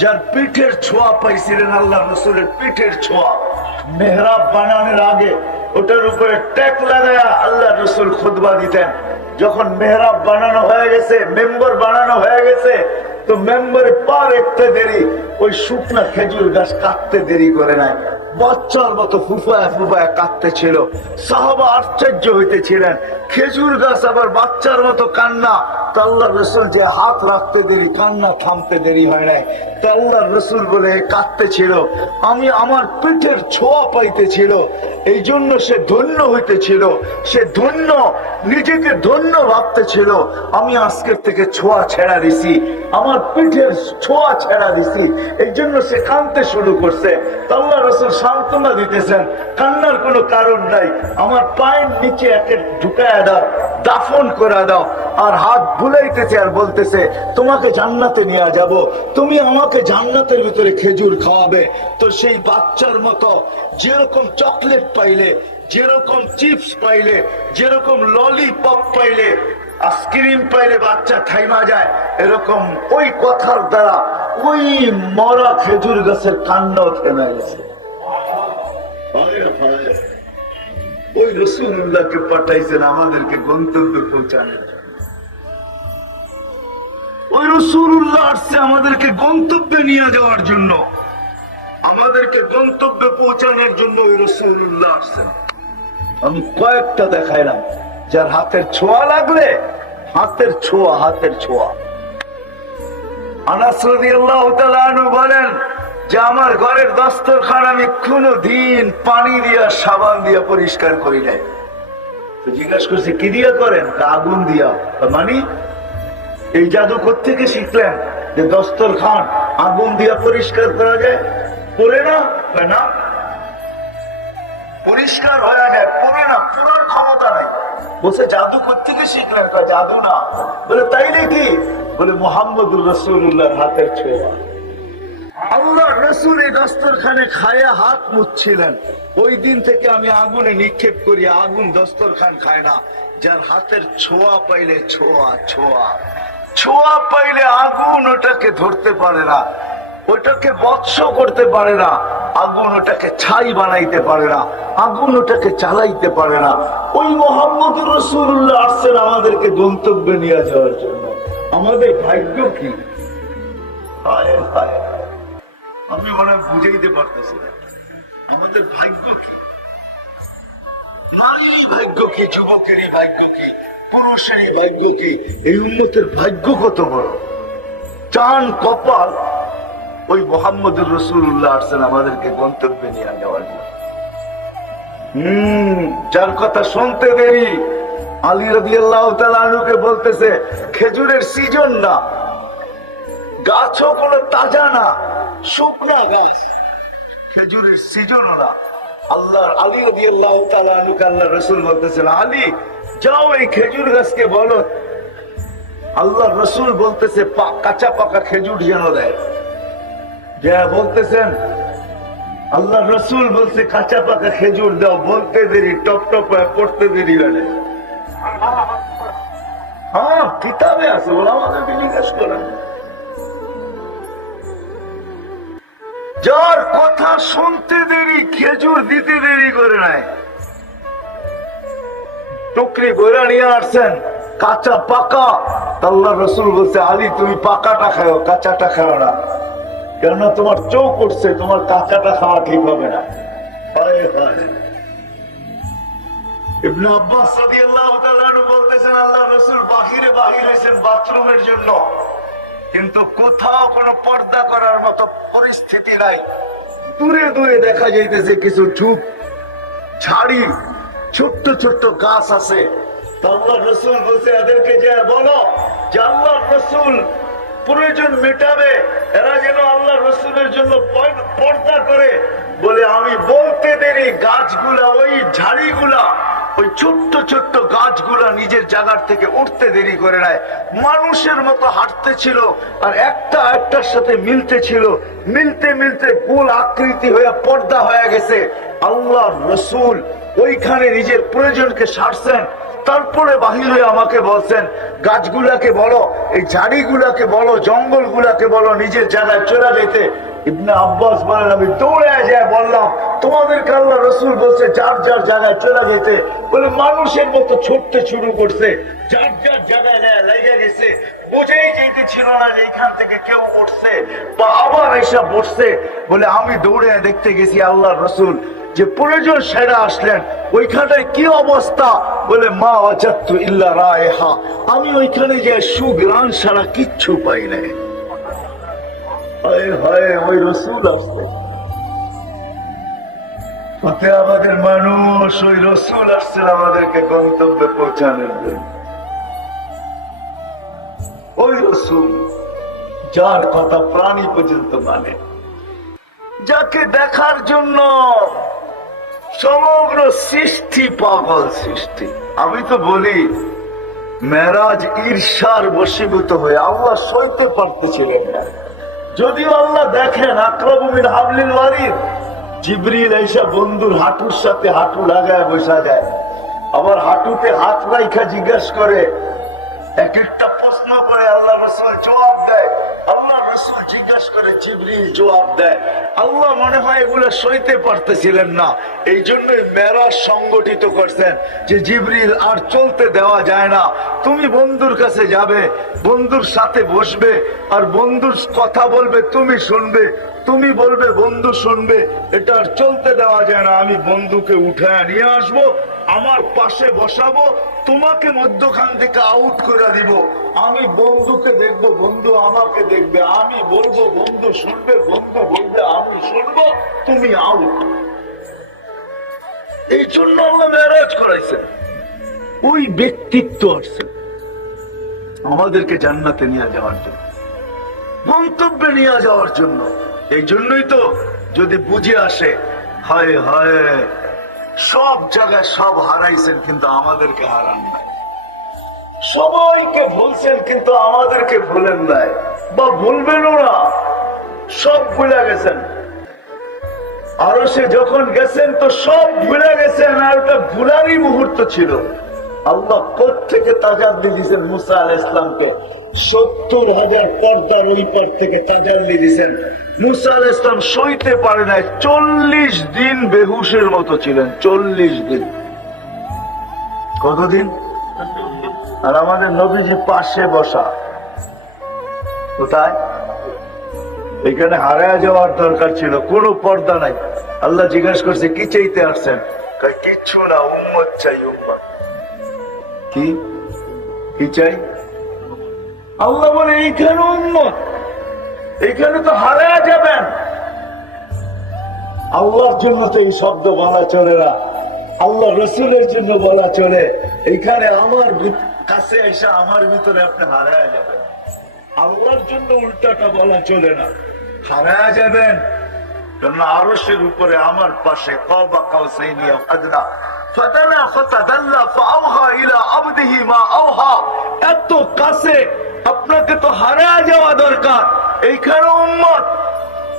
যার পিঠের ছোঁয়া পাইছিলেন, আল্লাহ রাসূলের পিঠের ছোঁয়া, মেহরাব বানানোর আগে ওটার উপরে ট্যাক লাগায়া আল্লাহ রাসূল খুতবা দিতেন। যখন মেহরাব বানানো হয়ে গেছে, মেম্বার বানানো হয়ে গেছে, তো মেম্বারে পা রাখতে দেরি, ওই শুকনা খেজুর গাছ কাটতে দেরি করে নাই, বাচ্চার মতো ফুফায় ফুফায় কাঁদতে ছিল। সাহাবা আশ্চর্য হইতেছিলেন, খেজুর গাছ আবার বাচ্চার মতো কান্না। তা আল্লাহ রসুল যে হাত রাখতে দেরি, কান্না থামতে দেরি হয় নাই। তা আল্লাহ রসুল বলে কাঁদতে ছিল, আমি আমার পিঠের ছোঁয়া পাইতেছিল, এই জন্য সে ধন্য হইতেছিল, সে ধন্য, নিজেকে ধন্য ভাবতেছিল। আমি আজকের থেকে ছোঁয়া ছেড়া দিছি, আমার পিঠের ছোঁয়া ছেড়া দিছি, এই জন্য সে কাঁদতে শুরু করছে। আল্লাহ রাসূল সান্ত্বনা দিতেছেন, কান্নার কোনো কারণ নাই, আমার পায়ের নিচে একে ঢুকায়া দাও, দাফন করে দাও। আর হাত বুলাইতেছে আর বলতেছে, তোমাকে জান্নাতে নিয়ে যাব, তুমি আমাকে জান্নাতের ভিতরে খেজুর খাওয়াবে। তো সেই বাচ্চার মতো যেরকম চকলেট পাইলে, যেরকম চিপস পাইলে, যেরকম ললিপপ পাইলে, আইসক্রিম পাইলে বাচ্চা থাইমা যায়, এরকম ওই কথার দ্বারা ওই মরা খেজুর গাছের কান্নাও থেমে গেছে। ওই রাসূলুল্লাহকে পাঠাইছেন আমাদেরকে গন্তব্যে পৌঁছানোর জন্য। ওই রাসূলুল্লাহ আসছে আমাদেরকে গন্তব্যে নিয়ে যাওয়ার জন্য, আমাদেরকে গন্তব্যে পৌঁছানোর জন্য ওই রাসূলুল্লাহ আসছেন। আমি কয়েকটা দেখাইলাম, যার হাতের ছোঁয়া লাগলে, হাতের ছোঁয়া, হাতের ছোঁয়া। আনাস রাদিয়াল্লাহু তাআলা আনহু বলেন যে আমার ঘরের দস্তরখান আমি কোনদিন পানি দিয়া সাবান দিয়া পরিষ্কার করি নাই। তো জিজ্ঞাসা করছি কি দিয়া করেন? আগুন দিয়া। মানে এই জাদু কোত্থেকে শিখলেন যে দস্তরখান আগুন দিয়া পরিষ্কার করা যায়? পরে না, না পরিষ্কার হয়ে যায়, পরে না, পুরার ক্ষমতা নাই। বলছে জাদু কোত্থেকে শিখলেন? জাদু না। বলে তাইলে কি? বলে মুহাম্মদুর রাসূলুল্লাহর হাতের ছোঁয়া। আল্লাহ রাসূল এই দস্তরখানে খায়া হাত মুছছিলেন, ওই দিন থেকে আমি আগুনে নিক্ষেপ করি, আগুন দস্তরখান খায় না। যার হাতের ছোঁয়া পাইলে, ছোঁয়া ছোঁয়া ছোঁয়া পাইলে আগুন ওটাকে ধরতে পারে না, ওটাকে বৎস করতে পারে না, আগুন ওটাকে ছাই বানাইতে পারে না, আগুন ওটাকে চালাইতে পারে না। ওই মুহাম্মদুর রাসূলুল্লাহ আসছেন আমাদেরকে গন্তব্যে নিয়ে যাওয়ার জন্য। আমাদের ভাগ্য কি! হায় হায়, আমি মনে হয় বুঝাইতে পারতেছি না আমাদের ভাগ্য কি। নারী ভাগ্য কি, যুবকেরই ভাগ্য কি, পুরুষেরই ভাগ্য কি, এই উম্মতের ভাগ্য কত বড়! চান কপাল ওই মুহাম্মদুর রাসূলুল্লাহ আসছেন আমাদেরকে গন্তব্যে নিয়ে যাওয়ার জন্য। যার কথা শুনতে দেরি, আলী রাদিয়াল্লাহু তাআলা আনহুকে বলতেছে খেজুরের সিজন না, গাছও কোনো তাজা না, শুকনা গাছ, খেজুরের সিজন না। আল্লাহ আলী রাদিয়াল্লাহু তাআলা আনহুকে আল্লাহ রাসূল বলতেছেন, আলী যাও এই খেজুর গাছকে বলো। আল্লাহ রাসূল বলতেছে কাঁচা পাকা খেজুর যেন দেয়। যা বলতেছেন আল্লাহ রাসূল বলছে কাঁচা পাকা খেজুর দাও, বলতে দেরি, টপ টপ পড়তে দেরি হলে। হ্যাঁ কিতাবে আছে, বলে আমাদেরকে জিজ্ঞেস করেন। যার কথা শুনতে দেরি, খেজুর দিতে দেরি করে নাই। টুকরি বইরা নিয়ে আসছেন কাঁচা পাকা, আল্লাহ রাসূল বলছে আলী তুমি পাকাটা খাও, কাঁচাটা খাও না, কেননা তোমার চোখ উঠছে, তোমার কাঁচাটা খাওয়া ঠিক হবে না। ইবনে আব্বাস রাদিয়াল্লাহু তাআলা আনহু বলতেছেন আল্লাহ রাসূল বাহিরে বাহির হয়েছেন বাথরুমের জন্য, কিন্তু কোথাও কোনো পর্দা করার মতো পরিস্থিতি নাই। দূরে দূরে দেখা যাইতেছে কিছু ঝোপ, ঝাড়ি, ছোট্ট ছোট্ট গাছ আছে। তো আল্লাহ রসুল বলছে এদেরকে যে বলো যে আল্লাহ রসুল প্রয়োজন মেটাবে, এরা যেন আল্লাহ রসুলের জন্য পর্দা করে। বলে আমি বলতে দেরি গাছগুলা, ওই ঝাড়িগুলা, ওই ছোট্ট ছোট্ট গাছগুলা নিজের জায়গার থেকে উঠতে দেরি করে নাই, মানুষের মতো হাঁটতে ছিল আর একটা একটার সাথে মিলতে ছিল। মিলতে মিলতে গোল আকৃতি হয়ে পর্দা হয়ে গেছে। আল্লাহ রসুল ওইখানে নিজের প্রয়োজনকে সারছেন। তারপরে বাহির হয়ে আমাকে বলছেন গাছগুলাকে বলো, এই ঝাড়িগুলাকে বলো, জঙ্গলগুলাকে বলো নিজের জায়গায় চলে যেতে। ইবনে আব্বাস বলেন আমি দৌড়ে যায় বললাম তোমাদেরকে আল্লাহ রসুল বলছে যার যার জায়গায় চলে যেতে। বলে মানুষের মতো ছুটতে শুরু করছে, যার যার জায়গায় লেগে গেছে। বোঝাই যেতে ছিল না যে এখান থেকে কেউ উঠছে বা আবার এসে বসছে। বলে আমি দৌড়ে দেখতে গেছি আল্লাহ রসুল যে প্রয়োজন সেরা আসলেন। ওইখানটায় কি অবস্থা? বলে মা ওয়াজাদতু ইল্লা রায়হা, আমি ওইখানে যে সুঘ্রাণ ছাড়া কিচ্ছু পাই নাই। ওই রসুল আসছে, আমাদের মানুষ, ওই রসুল আসছেন আমাদেরকে গন্তব্যে পৌঁছানোর জন্য। ওই রসুল যার কথা প্রাণী পর্যন্ত মানে, যাকে দেখার জন্য সমগ্র সৃষ্টি পাগল সৃষ্টি। আমি তো বলি মেরাজ ঈর্ষার বশীভূত হয়ে আল্লাহ সইতে পারতেছিলেন না। যদিও আল্লাহ দেখেন আকরাবু মিন হাবলিল ওয়ারিদ, জিবরিল এসে বন্ধুর হাঁটুর সাথে হাঁটু লাগায় বসা যায়, আবার হাঁটুতে হাত রাইখা জিজ্ঞাসা করে, এক একটা প্রশ্ন করে আল্লাহ রসুল জবাব দেয়, আল্লাহ রসুল জিজ্ঞাসা করে জিবরিল জবাব দেয়। আল্লাহ মনে হয় এগুলো সইতে পারতেছিলেন না, এই জন্যই মেরাজ সংগঠিত করছেন যে জিবরিল আর চলতে দেওয়া যায় না, তুমি বন্ধুর কাছে যাবে, বন্ধুর সাথে বসবে আর বন্ধুর কথা বলবে, তুমি শুনবে, তুমি বলবে বন্ধু শুনবে, এটা আর চলতে দেওয়া যায় না। আমি বন্ধুকে উঠায় নিয়ে আসবো, আমার পাশে বসাবো, তোমাকে মধ্যখান থেকে আউট করে দিব। আমি বন্ধুকে দেখবো, বন্ধু আমাকে দেখবে, আমি বলবো বন্ধু শুনবে, বন্ধু বলবে আমি শুনবো, তুমি আউট। এই জন্য আল্লাহ মেরাজ করাইছেন। ওই ব্যক্তিত্ব আসছে আমাদেরকে জান্নাতে নিয়ে যাওয়ার জন্য, গন্তব্যে নিয়ে যাওয়ার জন্য। এই জন্যই তো যদি বুঝে আসে, হায় হায় সব জায়গায় সব হারাইছেন কিন্তু আমাদেরকে হারান নাই, সবাইকে ভুলছেন কিন্তু আমাদেরকে ভুলেন নাই বা ভুলবেনও না, সব ভুলে গেছেন। আরো সে যখন গেছেন তো সব ভুলে গেছেন, আর ওটা ভুলারই মুহূর্ত ছিল। আল্লাহ কোত্থেকে তাজাল্লি দিয়েছেন মুসা আলাইহিস সালামকে, 70,000 পর্দার ওই পার থেকে তাজাল্লি দিয়েছেন। মুসা আলাইহিস সালাম সইতে পারে নাই, 40 দিন বেহুশের মতো ছিলেন, 40 দিন। কতদিন? আর আমাদের নবীজি পাশে বসা, কোথায়? এখানে হারায় যাওয়ার দরকার ছিল, কোনো পর্দা নাই। আল্লাহ জিজ্ঞাসা করছে কি চাইতে আসছেন? কিচ্ছু না, উম্মত চাই, উম্মত। কি কি চাই? আল্লাহ বলে এইখানে উম্মত, এইখানে তো হারায় যাবেন। আল্লাহর জন্য তো এই শব্দ বলা চলে না, আল্লাহ রসুলের জন্য বলা চলে। এইখানে আমার কাছে এসে আমার ভিতরে আপনি হারায় যাবেন, আল্লাহর জন্য উল্টাটা বলা চলে না। হারায় যাবেন আরশের উপরে আমার পাশে, কাবা কাউসাইনি আও আদনা, ফাতানা ফাতাদাল্লা ফাআওহা ইলা আবদিহি মা আওহা। এত কাছে, আপনাকে তো হারায় যাওয়া দরকার, এইখানে উম্মত।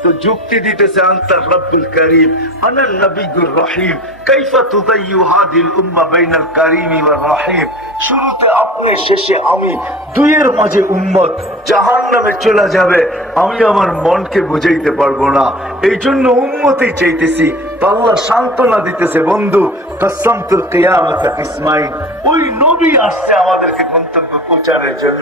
তো যুক্তি দিতেছে আনতা রব্বুল করিম আনা নবিয়ুর রহিম, কাইফা তুদাইয়ু হাদিল উম্মাহ বাইনাল কারীম ওয়ার রহিম। শুরুতে আপনি, শেষে আমি, দুইয়ের মাঝে উম্মত জাহান্নামে চলে যাবে, আমি আমার মনকে বুঝাইতে পারবো না, এই জন্য উম্মতেই চাইতেছি। তো আল্লাহ সান্ত্বনা দিতেছে, বন্ধু কাসামতুল কিয়ামাতা ইসমাইল, ওই নবী আসছে আমাদেরকে গন্তব্য পৌঁছানোর জন্য,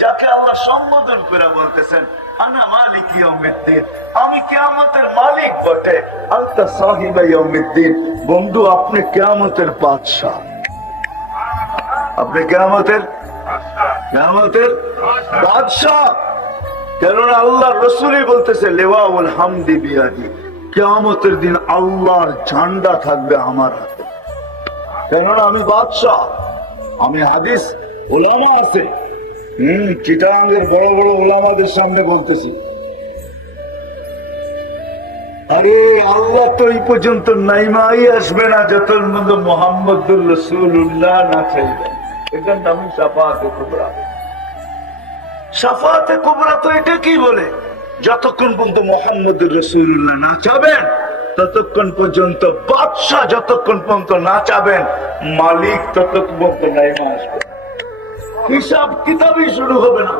যাকে আল্লাহ সম্বোধন করে বলতেছেন আনা মালিক ইয়াউমিদ্দিন, আমি কিয়ামতের মালিক বটে। আনতা সাহিবা ইয়াউমিদ্দিন, বন্ধু আপনি কিয়ামতের বাদশা, আপনি কিয়ামতের বাদশা। কেননা আল্লাহ রসুলই বলতেছে লিওয়াউল হামদি বিয়াদি, কিয়ামতের দিন আল্লাহর ঝান্ডা থাকবে আমার হাতে। কেননা আমি বাদশাহ, আমি হাদিস ওলামা আছে, চিটাঙ্গের বড় বড় ওলামাদের সামনে বলতেছি। আরে আল্লাহ তো এই পর্যন্ত নাইমাই আসবে না যতক্ষণ পর্যন্ত মুহাম্মদুর রাসূলুল্লাহ না চাইবেন। এটার নামই শাফাআতে কুবরা। শাফাআতে কুবরা তো এটা কি বলে, যতক্ষণ পর্যন্ত মুহাম্মদুর রাসূলুল্লাহ না চাবেন ততক্ষণ পর্যন্ত, বাদশাহ যতক্ষণ পর্যন্ত না চাবেন, মালিক ততক্ষণ পর্যন্ত নাইমা আসবে। হিসাব কিতাবই শুরু হবে না।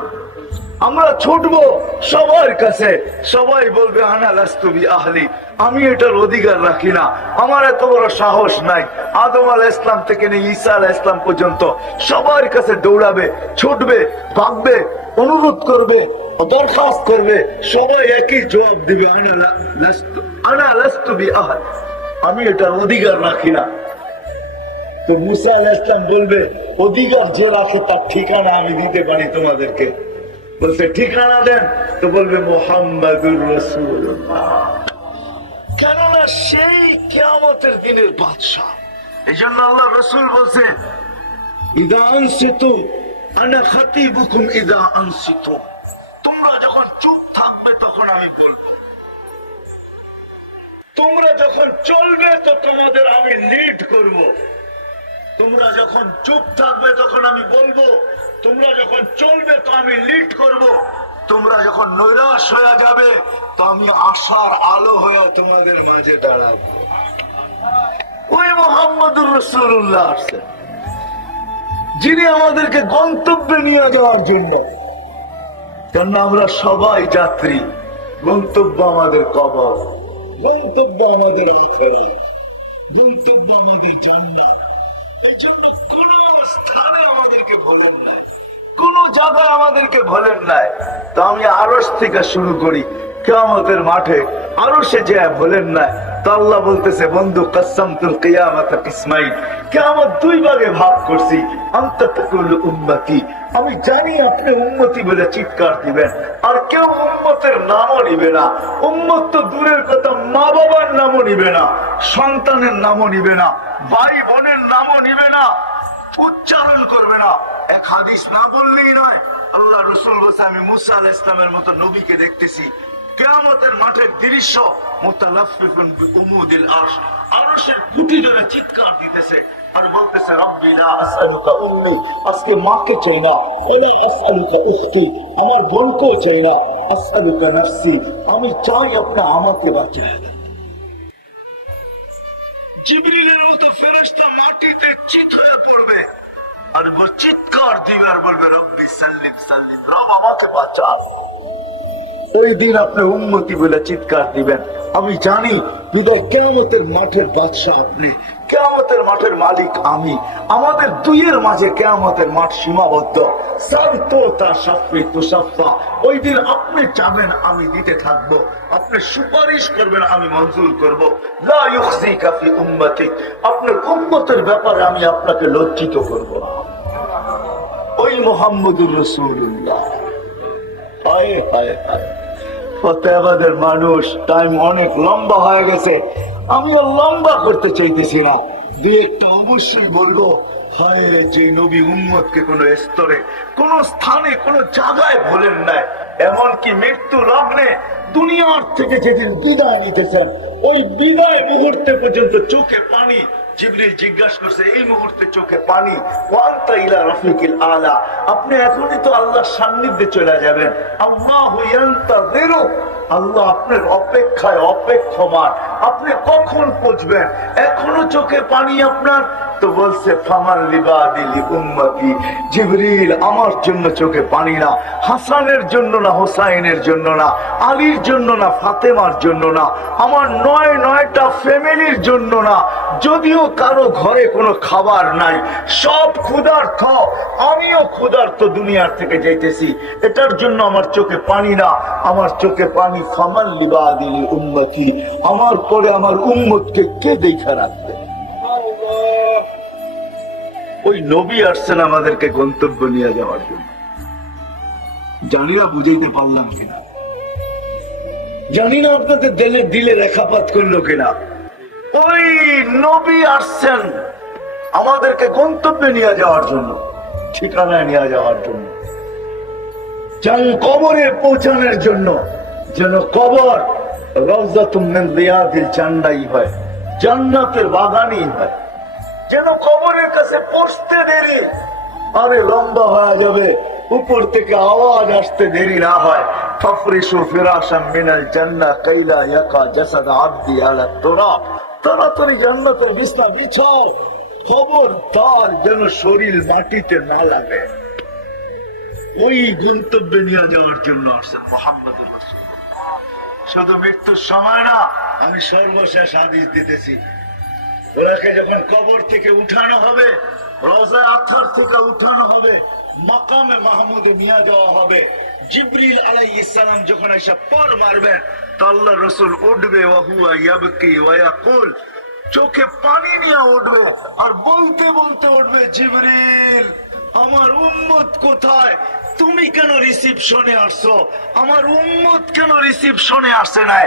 আমরা ছুটবো সবার কাছে, সবাই বলবে আনা লাস্তু বি আহলি, আমি এটার অধিকার রাখি না, আমার এত বড় সাহস নাই। আদম আলাইহিস সালাম থেকে নিয়ে ঈসা আলাইহিস সালাম পর্যন্ত সবার কাছে দৌড়াবে, ছুটবে, ভাগবে, অনুরোধ করবে, দরখাস্ত করবে, সবাই একই জবাব দিবে আনা লাস্তু বি আহলি, আমি এটার অধিকার রাখি না। তো মুসা আলাইহিস সালাম বলবে অধিকার যে রাখে তার ঠিকানা আমি দিতে পারি তোমাদেরকে। বলছে ঠিকানা দেন, তো বলবে মুহাম্মাদুর রাসূলুল্লাহ, কেননা সেই কিয়ামতের দিনের বাদশা। এই জন্য আল্লাহ রাসূল বলছে ইযা আনসিতু আনা খাতিবুকুম ইযা আনসিতু, তোমরা যখন চুপ থাকবে তখন আমি বলবো, তোমরা যখন চলবে তো তোমাদের আমি লিড করব। তোমরা যখন চুপ থাকবে তখন আমি বলবো, তোমরা যখন চলবে তো আমি লিড করব। তোমরা যখন নৈরাশ হয়ে যাবে তো আমি আশার আলো হয়ে তোমাদের মাঝে দাঁড়াবো। ওই মুহাম্মদুর রাসূলুল্লাহ আসছেন, যিনি আমাদেরকে গন্তব্যে নিয়ে যাওয়ার জন্য। কেন আমরা সবাই যাত্রী, গন্তব্য আমাদের কবর, গন্তব্য আমাদের আখিরাত, গন্তব্য আমাদের জান্নাত। এই জন্য কোন স্থানে আমাদেরকে ভুলেন নাই, কোন জায়গায় আমাদেরকে ভুলেন নাই। তো আমি আরশ থেকে শুরু করি, কিয়ামতের মাঠে আরশে যে ভুলেন নাই। তো আল্লাহ বলতেছে বন্ধু কাসসামতুল কিয়ামাতা কিসমাইন, কিয়ামত দুই ভাগে ভাগ করছি। আনতা তাকুলু উম্মতি, আমি জানি আপনি উম্মতি বলে চিৎকার দিবেন, আর কেউ উম্মতের নামও নিবে না। উম্মত তো দূরের কথা, মা বাবার নামও নিবে না, সন্তানের নামও নিবে না, ভাই বোনের নামও নিবে না, উচ্চারণ করবে না। এক হাদিস না বললেই নয়, আল্লাহ রাসূল বলছে আমি মুসা আলাইহিস সালামের মতো নবীকে দেখতেছি কিয়ামতের মাঠের দৃশ্য, মুতালাফফিফুন বিউমুদিল আরশ, আরশের খুঁটি ধরে চিৎকার দিতেছে আর বলতেছে রব্বি লা আসআলুকা উম্মি, আজকে মাকে চাই না, ওয়ালা আসআলুকা উখতি, আমার বোনকেও চাই না, আসআলুকা নাফসি, আমি চাই আপনি আমাকে বাঁচায় দেন। জিবরিলের মতো ফেরেশতা মাটিতে চিৎ হয়ে পড়বে আর চিৎকার দিবে আর বলবে রব্বি সাল্লিম সাল্লিম, রব আমাকে বাঁচান। ওই দিন আপনি উম্মতি বলে চিৎকার দিবেন। আমি জানি বিদায় কিয়ামতের মাঠের বাদশা আপনি, কিয়ামতের মাঠের মালিক আমি। আমাদের দুইয়ের মাঝে কিয়ামতের মাঠ সীমাবদ্ধ। ওই দিন আপনি চাবেন আমি দিতে থাকবো, আপনি সুপারিশ করবেন আমি মঞ্জুর করব। লা ইউখজিকা ফি উম্মতি, আপনার উম্মতের ব্যাপারে আমি আপনাকে লজ্জিত করব না। ওই মুহাম্মদুর রাসূলুল্লাহ। হায় হায় হায়, ফতেহাবাদের মানুষ, টাইম অনেক লম্বা হয়ে গেছে, আমি আর লম্বা করতে চাইতেছি না। দুই একটা অবশ্যই বলবো। হায় রে, যে নবী উম্মতকে কোন স্তরে, কোন স্থানে, কোন জায়গায় ভুলেন নাই, এমনকি মৃত্যু লগ্নে দুনিয়ার থেকে যেদিন বিদায় নিতেছেন, ওই বিদায় মুহূর্তে পর্যন্ত চোখে পানি। জিবরিল জিজ্ঞাসা করছে এই মুহূর্তে চোখে পানি, ওয়ান্তা ইলা রাফিকিল আলা, আপনি এখনই তো আল্লাহর সান্নিধ্যে চলে যাবেন। আল্লাহু ইয়ান্তাযিরু, আল্লাহ আপনার অপেক্ষায় অপেক্ষমান, আপনি কখন পৌঁছবেন, এখনো চোখে পানি আপনার। তো বলছে ফামান লিবাদিলি উম্মতি, জিবরিল আমার জন্য চোখে পানি না, হাসানের জন্য না, হোসাইনের জন্য না, আলীর জন্য না, ফাতেমার জন্য না, আমার নয়টা ফ্যামিলির জন্য না। যদিও কারো ঘরে কোনো খাবার নাই, সব ক্ষুধার্ত, আমিও ক্ষুধার্ত দুনিয়ার থেকে যাইতেছি, এটার জন্য আমার চোখে পানি না, আমার চোখে পানি ফামান লিবাদিলি উম্মতি, আমার পরে আমার উম্মতকে কে দেখা রাখবে। ওই নবী আসছেন আমাদেরকে গন্তব্য নিয়ে যাওয়ার জন্য। জানি না বুঝাইতে পারলাম কিনা, জানি না আপনাদের দিলে রেখাপাত করলো কিনা। ওই নবী আসছেন আমাদেরকে গন্তব্যে নিয়ে যাওয়ার জন্য, ঠিকানায় নিয়ে যাওয়ার জন্য, কবরে পৌঁছানোর জন্য, যেন কবর রওজাতুম মিন রিয়াদিল জান্নাহ হয়, জান্নাতের বাগানই হয়। যেন কবরের কাছে পৌঁছতে দেরি আরে লম্বা হয়ে যাবে, উপর থেকে আওয়াজ আসতে দেরি না হয়। ফাফরিশু ফিরাশাম মিনাল জান্নাহ কাইলা ইয়াকা জাসাদ আবদি আলা তুরাব, তাড়াতাড়ি জান্নাতের বিছানা বিছাও, খবরদার যেন শরীর মাটিতে না লাগে। ওই গন্তব্যে নিয়ে যাওয়ার জন্য আসছেন মুহাম্মদুর রাসূলুল্লাহ। শুধু মৃত্যুর সময় না, আমি সর্বশেষ আদেশ দিতেছি, ওনাকে যখন কবর থেকে উঠানো হবে, রওজা আথার থেকে উঠানো হবে, মাকামে মাহমুদে নিয়ে যাওয়া হবে, জিবরিল আলাইহিস সালাম যখন এসে পর মারবেন, তো আল্লাহর রাসূল উঠবে, ওয়া হুয়া ইয়াবকি ওয়া ইয়াকুল, চোখে পানি নিয়ে উঠবে আর বলতে বলতে উঠবে, জিবরিল আমার উম্মত কোথায়? তুমি কেন রিসিপশনে আসছো? আমার উম্মত কেন রিসিপশনে আসে নাই?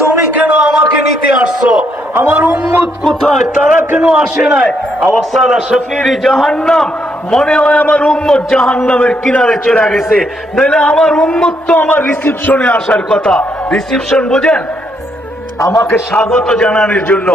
তুমি কেন আমাকে নিতে আসছো? আমার উম্মত কোথায়? তারা কেন আসে নাই? আওয়াসালা শফিরি জাহান্নাম, মনে হয় আমার উম্মত জাহান্নামের কিনারে চলে গেছে, নইলে আমার উম্মত তো আমার রিসিপশনে আসার কথা। রিসিপশন বোঝেন? আমাকে স্বাগত জানানোর জন্য,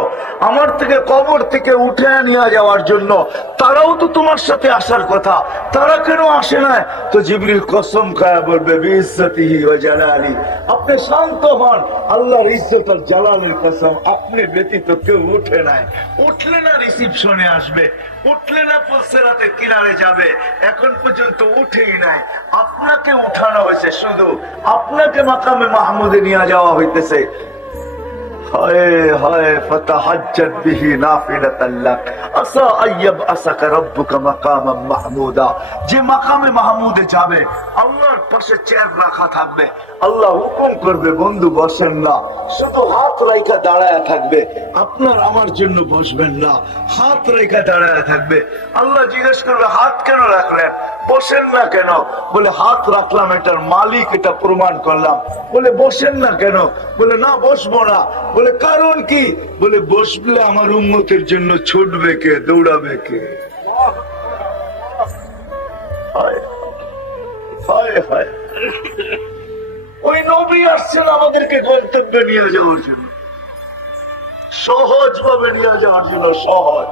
আমার থেকে কবর থেকে উঠে নিয়ে যাওয়ার জন্য। তারাও তো তোমার সাথে আসার কথা, তারা কেন আসে না? তো জিবরিল কসম খায়া বলবে, বিইজ্জতিহি ওয়া জালালি, আপনি শান্ত হন, আল্লাহর ইজ্জত আর জালালের কসম, আপনি ব্যতীত কেউ উঠে নাই। উঠলে না রিসিপশনে আসবে, উঠলে না পুলসিরাতের কিনারে যাবে, এখন পর্যন্ত উঠেই নাই। আপনাকে উঠানো হয়েছে, শুধু আপনাকে মাকামে মাহমুদে নিয়ে যাওয়া হইতেছে। হায় হায় ফাতাহাজ্জাত বিহি নাফিলাতান লাক আসা আইয়াবআসাকা রাব্বুকা মাকামান মাহমুদা। যে মাকামে মাহমুদে যাবে, আল্লাহর পাশে চেয়ার রাখা থাকবে, আল্লাহ হুকুম করবে, বন্ধু বসেন না, শুধু হাত রাইখা দাঁড়ায় থাকবে, আপনার আমার জন্য বসবেন না, হাত রাইখা দাঁড়ায় থাকবে। আল্লাহ জিজ্ঞেস করবে, হাত কেন রাখলেন? বসেন না কেন? বলে হাত রাখলাম, এটার মালিক এটা প্রমাণ করলাম। বলে বসেন না কেন? বলে না বসবো না। বলে কারণ কি? বলে বসলে আমার উম্মতের জন্য ছুটবে কে, দৌড়াবে কে? ওই নবী আসছেন আমাদেরকে গন্তব্যে নিয়ে যাওয়ার জন্য, সহজ ভাবে নিয়ে যাওয়ার জন্য, সহজ।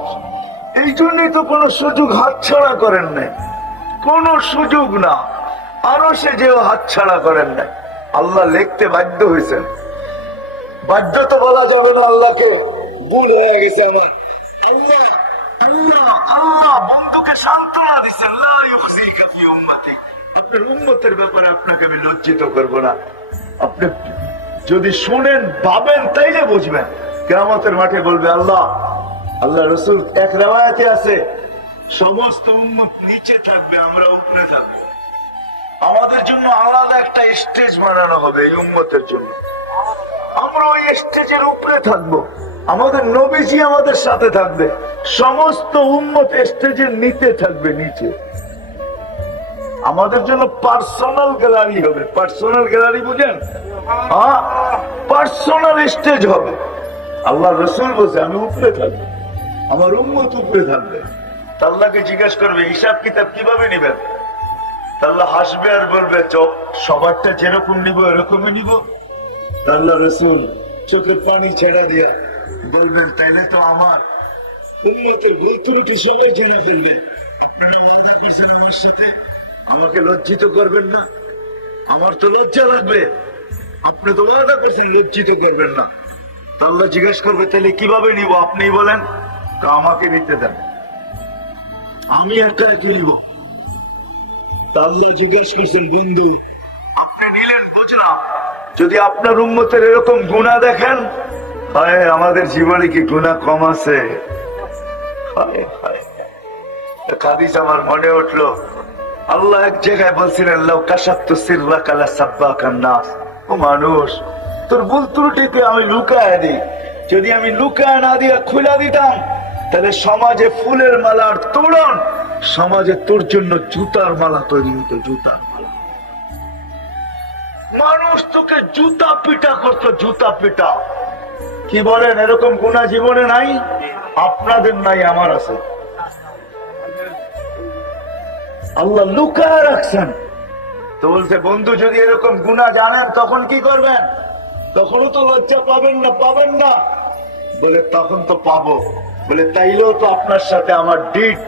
এই জন্যই তো কোনো সুযোগ হাতছাড়া করেন নাই, কোন সুযোগ না। আরো সে যেও হাতছাড়া করেন নাই, আল্লাহ লিখতে বাধ্য হয়েছেন। বাধ্য তো বলা যাবে না আল্লাহকে, ভুল হয়ে গেছে আমার। আল্লাহ আল্লাহ আল্লাহ বন্ধুকে সান্ত্বনা দিচ্ছেন, লা ইউখজিকা ফি উম্মতি, আপনার উম্মতের ব্যাপারে আপনাকে আমি লজ্জিত করব না। আপনি যদি শুনেন, ভাবেন, তাইলে বুঝবেন। কিয়ামতের মাঠে বলবে আল্লাহ, আল্লাহ রাসূল, এক riwayate আছে, সমস্ত উম্মত নিচে থাকবে, আমরা উপরে থাকবো। আমাদের জন্য আলাদা একটা স্টেজ বানানো হবে এই উম্মতের জন্য, আমরা ওই স্টেজের উপরে থাকবো, আমাদের নবীজি আমাদের সাথে থাকবে, সমস্ত উম্মত স্টেজের নিচে থাকবে, নিচে। আমাদের জন্য পার্সোনাল গ্যালারি হবে। পার্সোনাল গ্যালারি বুঝেন? হ্যাঁ, পার্সোনাল স্টেজ হবে। আল্লাহ রাসূল বলছে, আমি উপরে থাকবো, আমার উম্মত উপরে থাকবে। আল্লাহকে জিজ্ঞাসা করবে, হিসাব কিতাব কিভাবে নিবেন? আল্লাহ হাসবে আর বলবে, সবারটা যেরকম নিব এরকমই নিব। আল্লাহ রাসূল চোখের পানি ছেড়া দিয়া বলবেন, তাইলে তো আমার উম্মতের ভুল ত্রুটি সবাই জেনে ফেলবেন। আপনারা ওয়াদা করছেন আমার সাথে, আমাকে লজ্জিত করবেন না। আমার তো লজ্জা লাগবে, আপনি তো ওয়াদা করছেন লজ্জিত করবেন না। আল্লাহ জিজ্ঞেস করবে, তাহলে কিভাবে নিব? আপনি বলেন। তো আমাকে নিতে দেন, আমি একটা কি নিব? আল্লাহ জিজ্ঞেস করছেন, বন্ধু আপনি নিলেন বুঝলাম, যদি আপনার উম্মতের এরকম গুনাহ দেখেন, হায় আমাদের জীবনে কি গুনাহ কম আছে? হায় হায়, হাদিস আমার মনে উঠলো, আল্লাহ এক জায়গায় বলছিলেন, লাউ কাশাফতু সিররাকা লাসাব্বাকান নাস, ও মানুষ, তোর ভুল ত্রুটিকে আমি লুকায় দিই, যদি আমি লুকায় না দিয়ে খুলে দিতাম, তাহলে সমাজে ফুলের মালার তোরণ, সমাজে তোর জন্য জুতার মালা তৈরি হতো, জুতার মালা। মানুষ তোকে জুতা পিটা করতো, জুতা পিটা। কি বলেন, এরকম গুনাহ জীবনে নাই? আপনাদের নাই, আমার আছে। আল্লাহ লুকায় রাখছেন। তো বলছে বন্ধু যদি এরকম গুনাহ জানেন তখন কি করবেন? তখনও তো লজ্জা পাবেন না? পাবেন না? বলে তখন তো পাবো। বলে তাইলেও তো আপনার সাথে আমার ডিট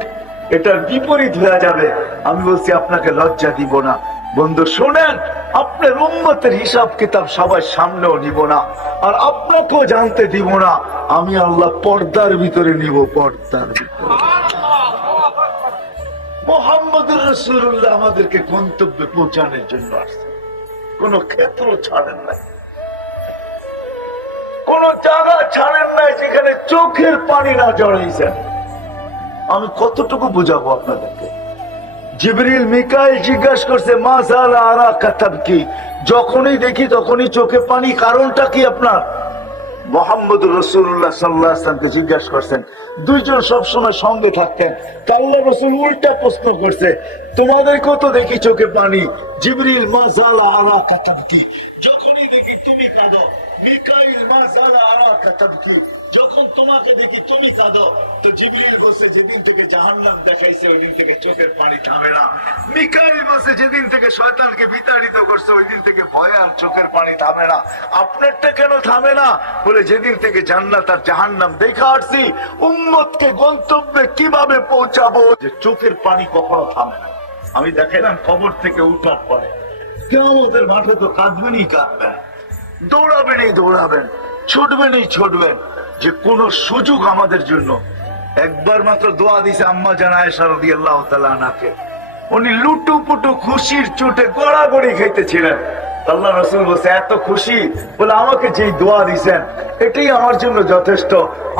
এটার বিপরীত হয়ে যাবে। আমি বলছি আপনাকে লজ্জা দিব না। বন্ধু শোনেন, আপনার উম্মতের হিসাব কিতাব সবার সামনেও নিব না, আর আপনাকেও জানতে দিব না। আমি আল্লাহ পর্দার ভিতরে নিব, পর্দার ভিতরে। মুহাম্মদুর রাসূলুল্লাহ আমাদেরকে গন্তব্যে পৌঁছানোর জন্য আসছে, কোন ক্ষেত্র ছাড়েন নাই, কোন জায়গা ছাড়েন নাই যেখানে চোখের পানি না জড়াইছেন। আমি কতটুকু বুঝাবো আপনাদেরকে? জিবরিল মিকাইল জিজ্ঞাসা করছে মা যালা আরা কাতাব কি, যখনই দেখি তখনই চোখে পানি, কারণটা কি আপনার? মুহাম্মদুর রাসূলুল্লাহ সাল্লাল্লাহু আলাইহি ওয়াসাল্লামকে জিজ্ঞাসা করছেন। দুইজন সবসময় সঙ্গে থাকতেন। আল্লাহ রাসূল উল্টা প্রশ্ন করছে, তোমাদের কত দেখি চোখে পানি। জিবরিল মা যালা আরা কাতাব কি, যখনই দেখি তুমি কাঁদো। মিকাইল মা যালা আরা কাতাব কি, যখন তোমাকে দেখি তুমি কাঁদো। তো জিবরিল বলছে যেদিন থেকে জাহান্নাম দেখাইছে ওই দিন থেকে চোখের পানি থামে না। মিকাইল বলছে যেদিন থেকে শয়তানকে বিতাড়িত করছে ওই দিন থেকে ভয় আর চোখের পানি থামে না। আপনারটা কেন থামে না? বলে যেদিন থেকে জান্নাত আর জাহান্নাম দেখা আসছি, উম্মতকে গন্তব্যে কিভাবে পৌঁছাবো, যে চোখের পানি কখনো থামে না। আমি দেখাইলাম কবর থেকে উঠার পরে কিয়ামতের মাঠে তো কাঁদবেনই কাঁদবেন, দৌড়াবেনই দৌড়াবেন, ছুটবেনই ছুটবেন। যে কোন সুযোগ আমাদের জন্য। একবার মাত্র দোয়া দিছে আম্মা জান আয়েশা রাদিয়াল্লাহু তাআলা আনহাকে। উনি লুটু পুটু খুশির চোটে গড়াগড়ি খাইতেছিলেন। আল্লাহ রাসূল বলছে এত খুশি, বলে আমাকে যেই দোয়া দিছেন এটাই আমার জন্য যথেষ্ট।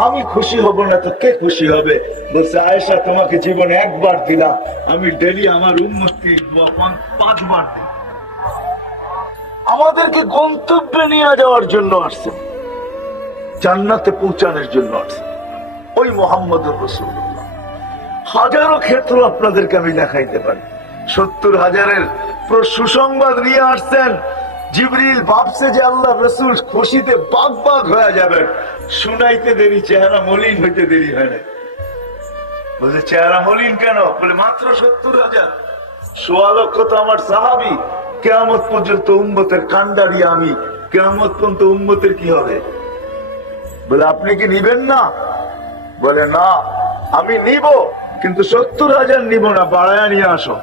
আমি খুশি হব না তো কে খুশি হবে? বলছে আয়েশা তোমাকে জীবনে একবার দিলাম, আমি ডেলি আমার উম্মতকে দোয়া 5 বার দিই। আমাদেরকে গন্তব্যে নিয়ে যাওয়ার জন্য আসছে, জান্নাতে পৌঁছানোর জন্য আসছে ওই মুহাম্মদুর রাসূলুল্লাহ। হাজারো ক্ষেত্র আপনাদেরকে আমি দেখাইতে পারি। 70,000-এর সুসংবাদ নিয়ে আসছেন। জিবরিল ভাবছে যে আল্লাহ রাসূল খুশিতে বাগ বাগ হয়ে যাবেন, শুনাইতে দেরি, চেহারা মলিন হইতে দেরি হয় না। বলছে চেহারা মলিন কেন? বলে মাত্র 70,000, 1.25 লক্ষ তো আমার সাহাবী। কিয়ামত পর্যন্ত উম্মতের কান্ডারি আমি, কিয়ামত পর্যন্ত উম্মতের কি হবে? বলে আপনি কি নিবেন না? বলে না, আমি নিব, কিন্তু 70,000 নিব না, বাড়ায়া নিয়ে আসো।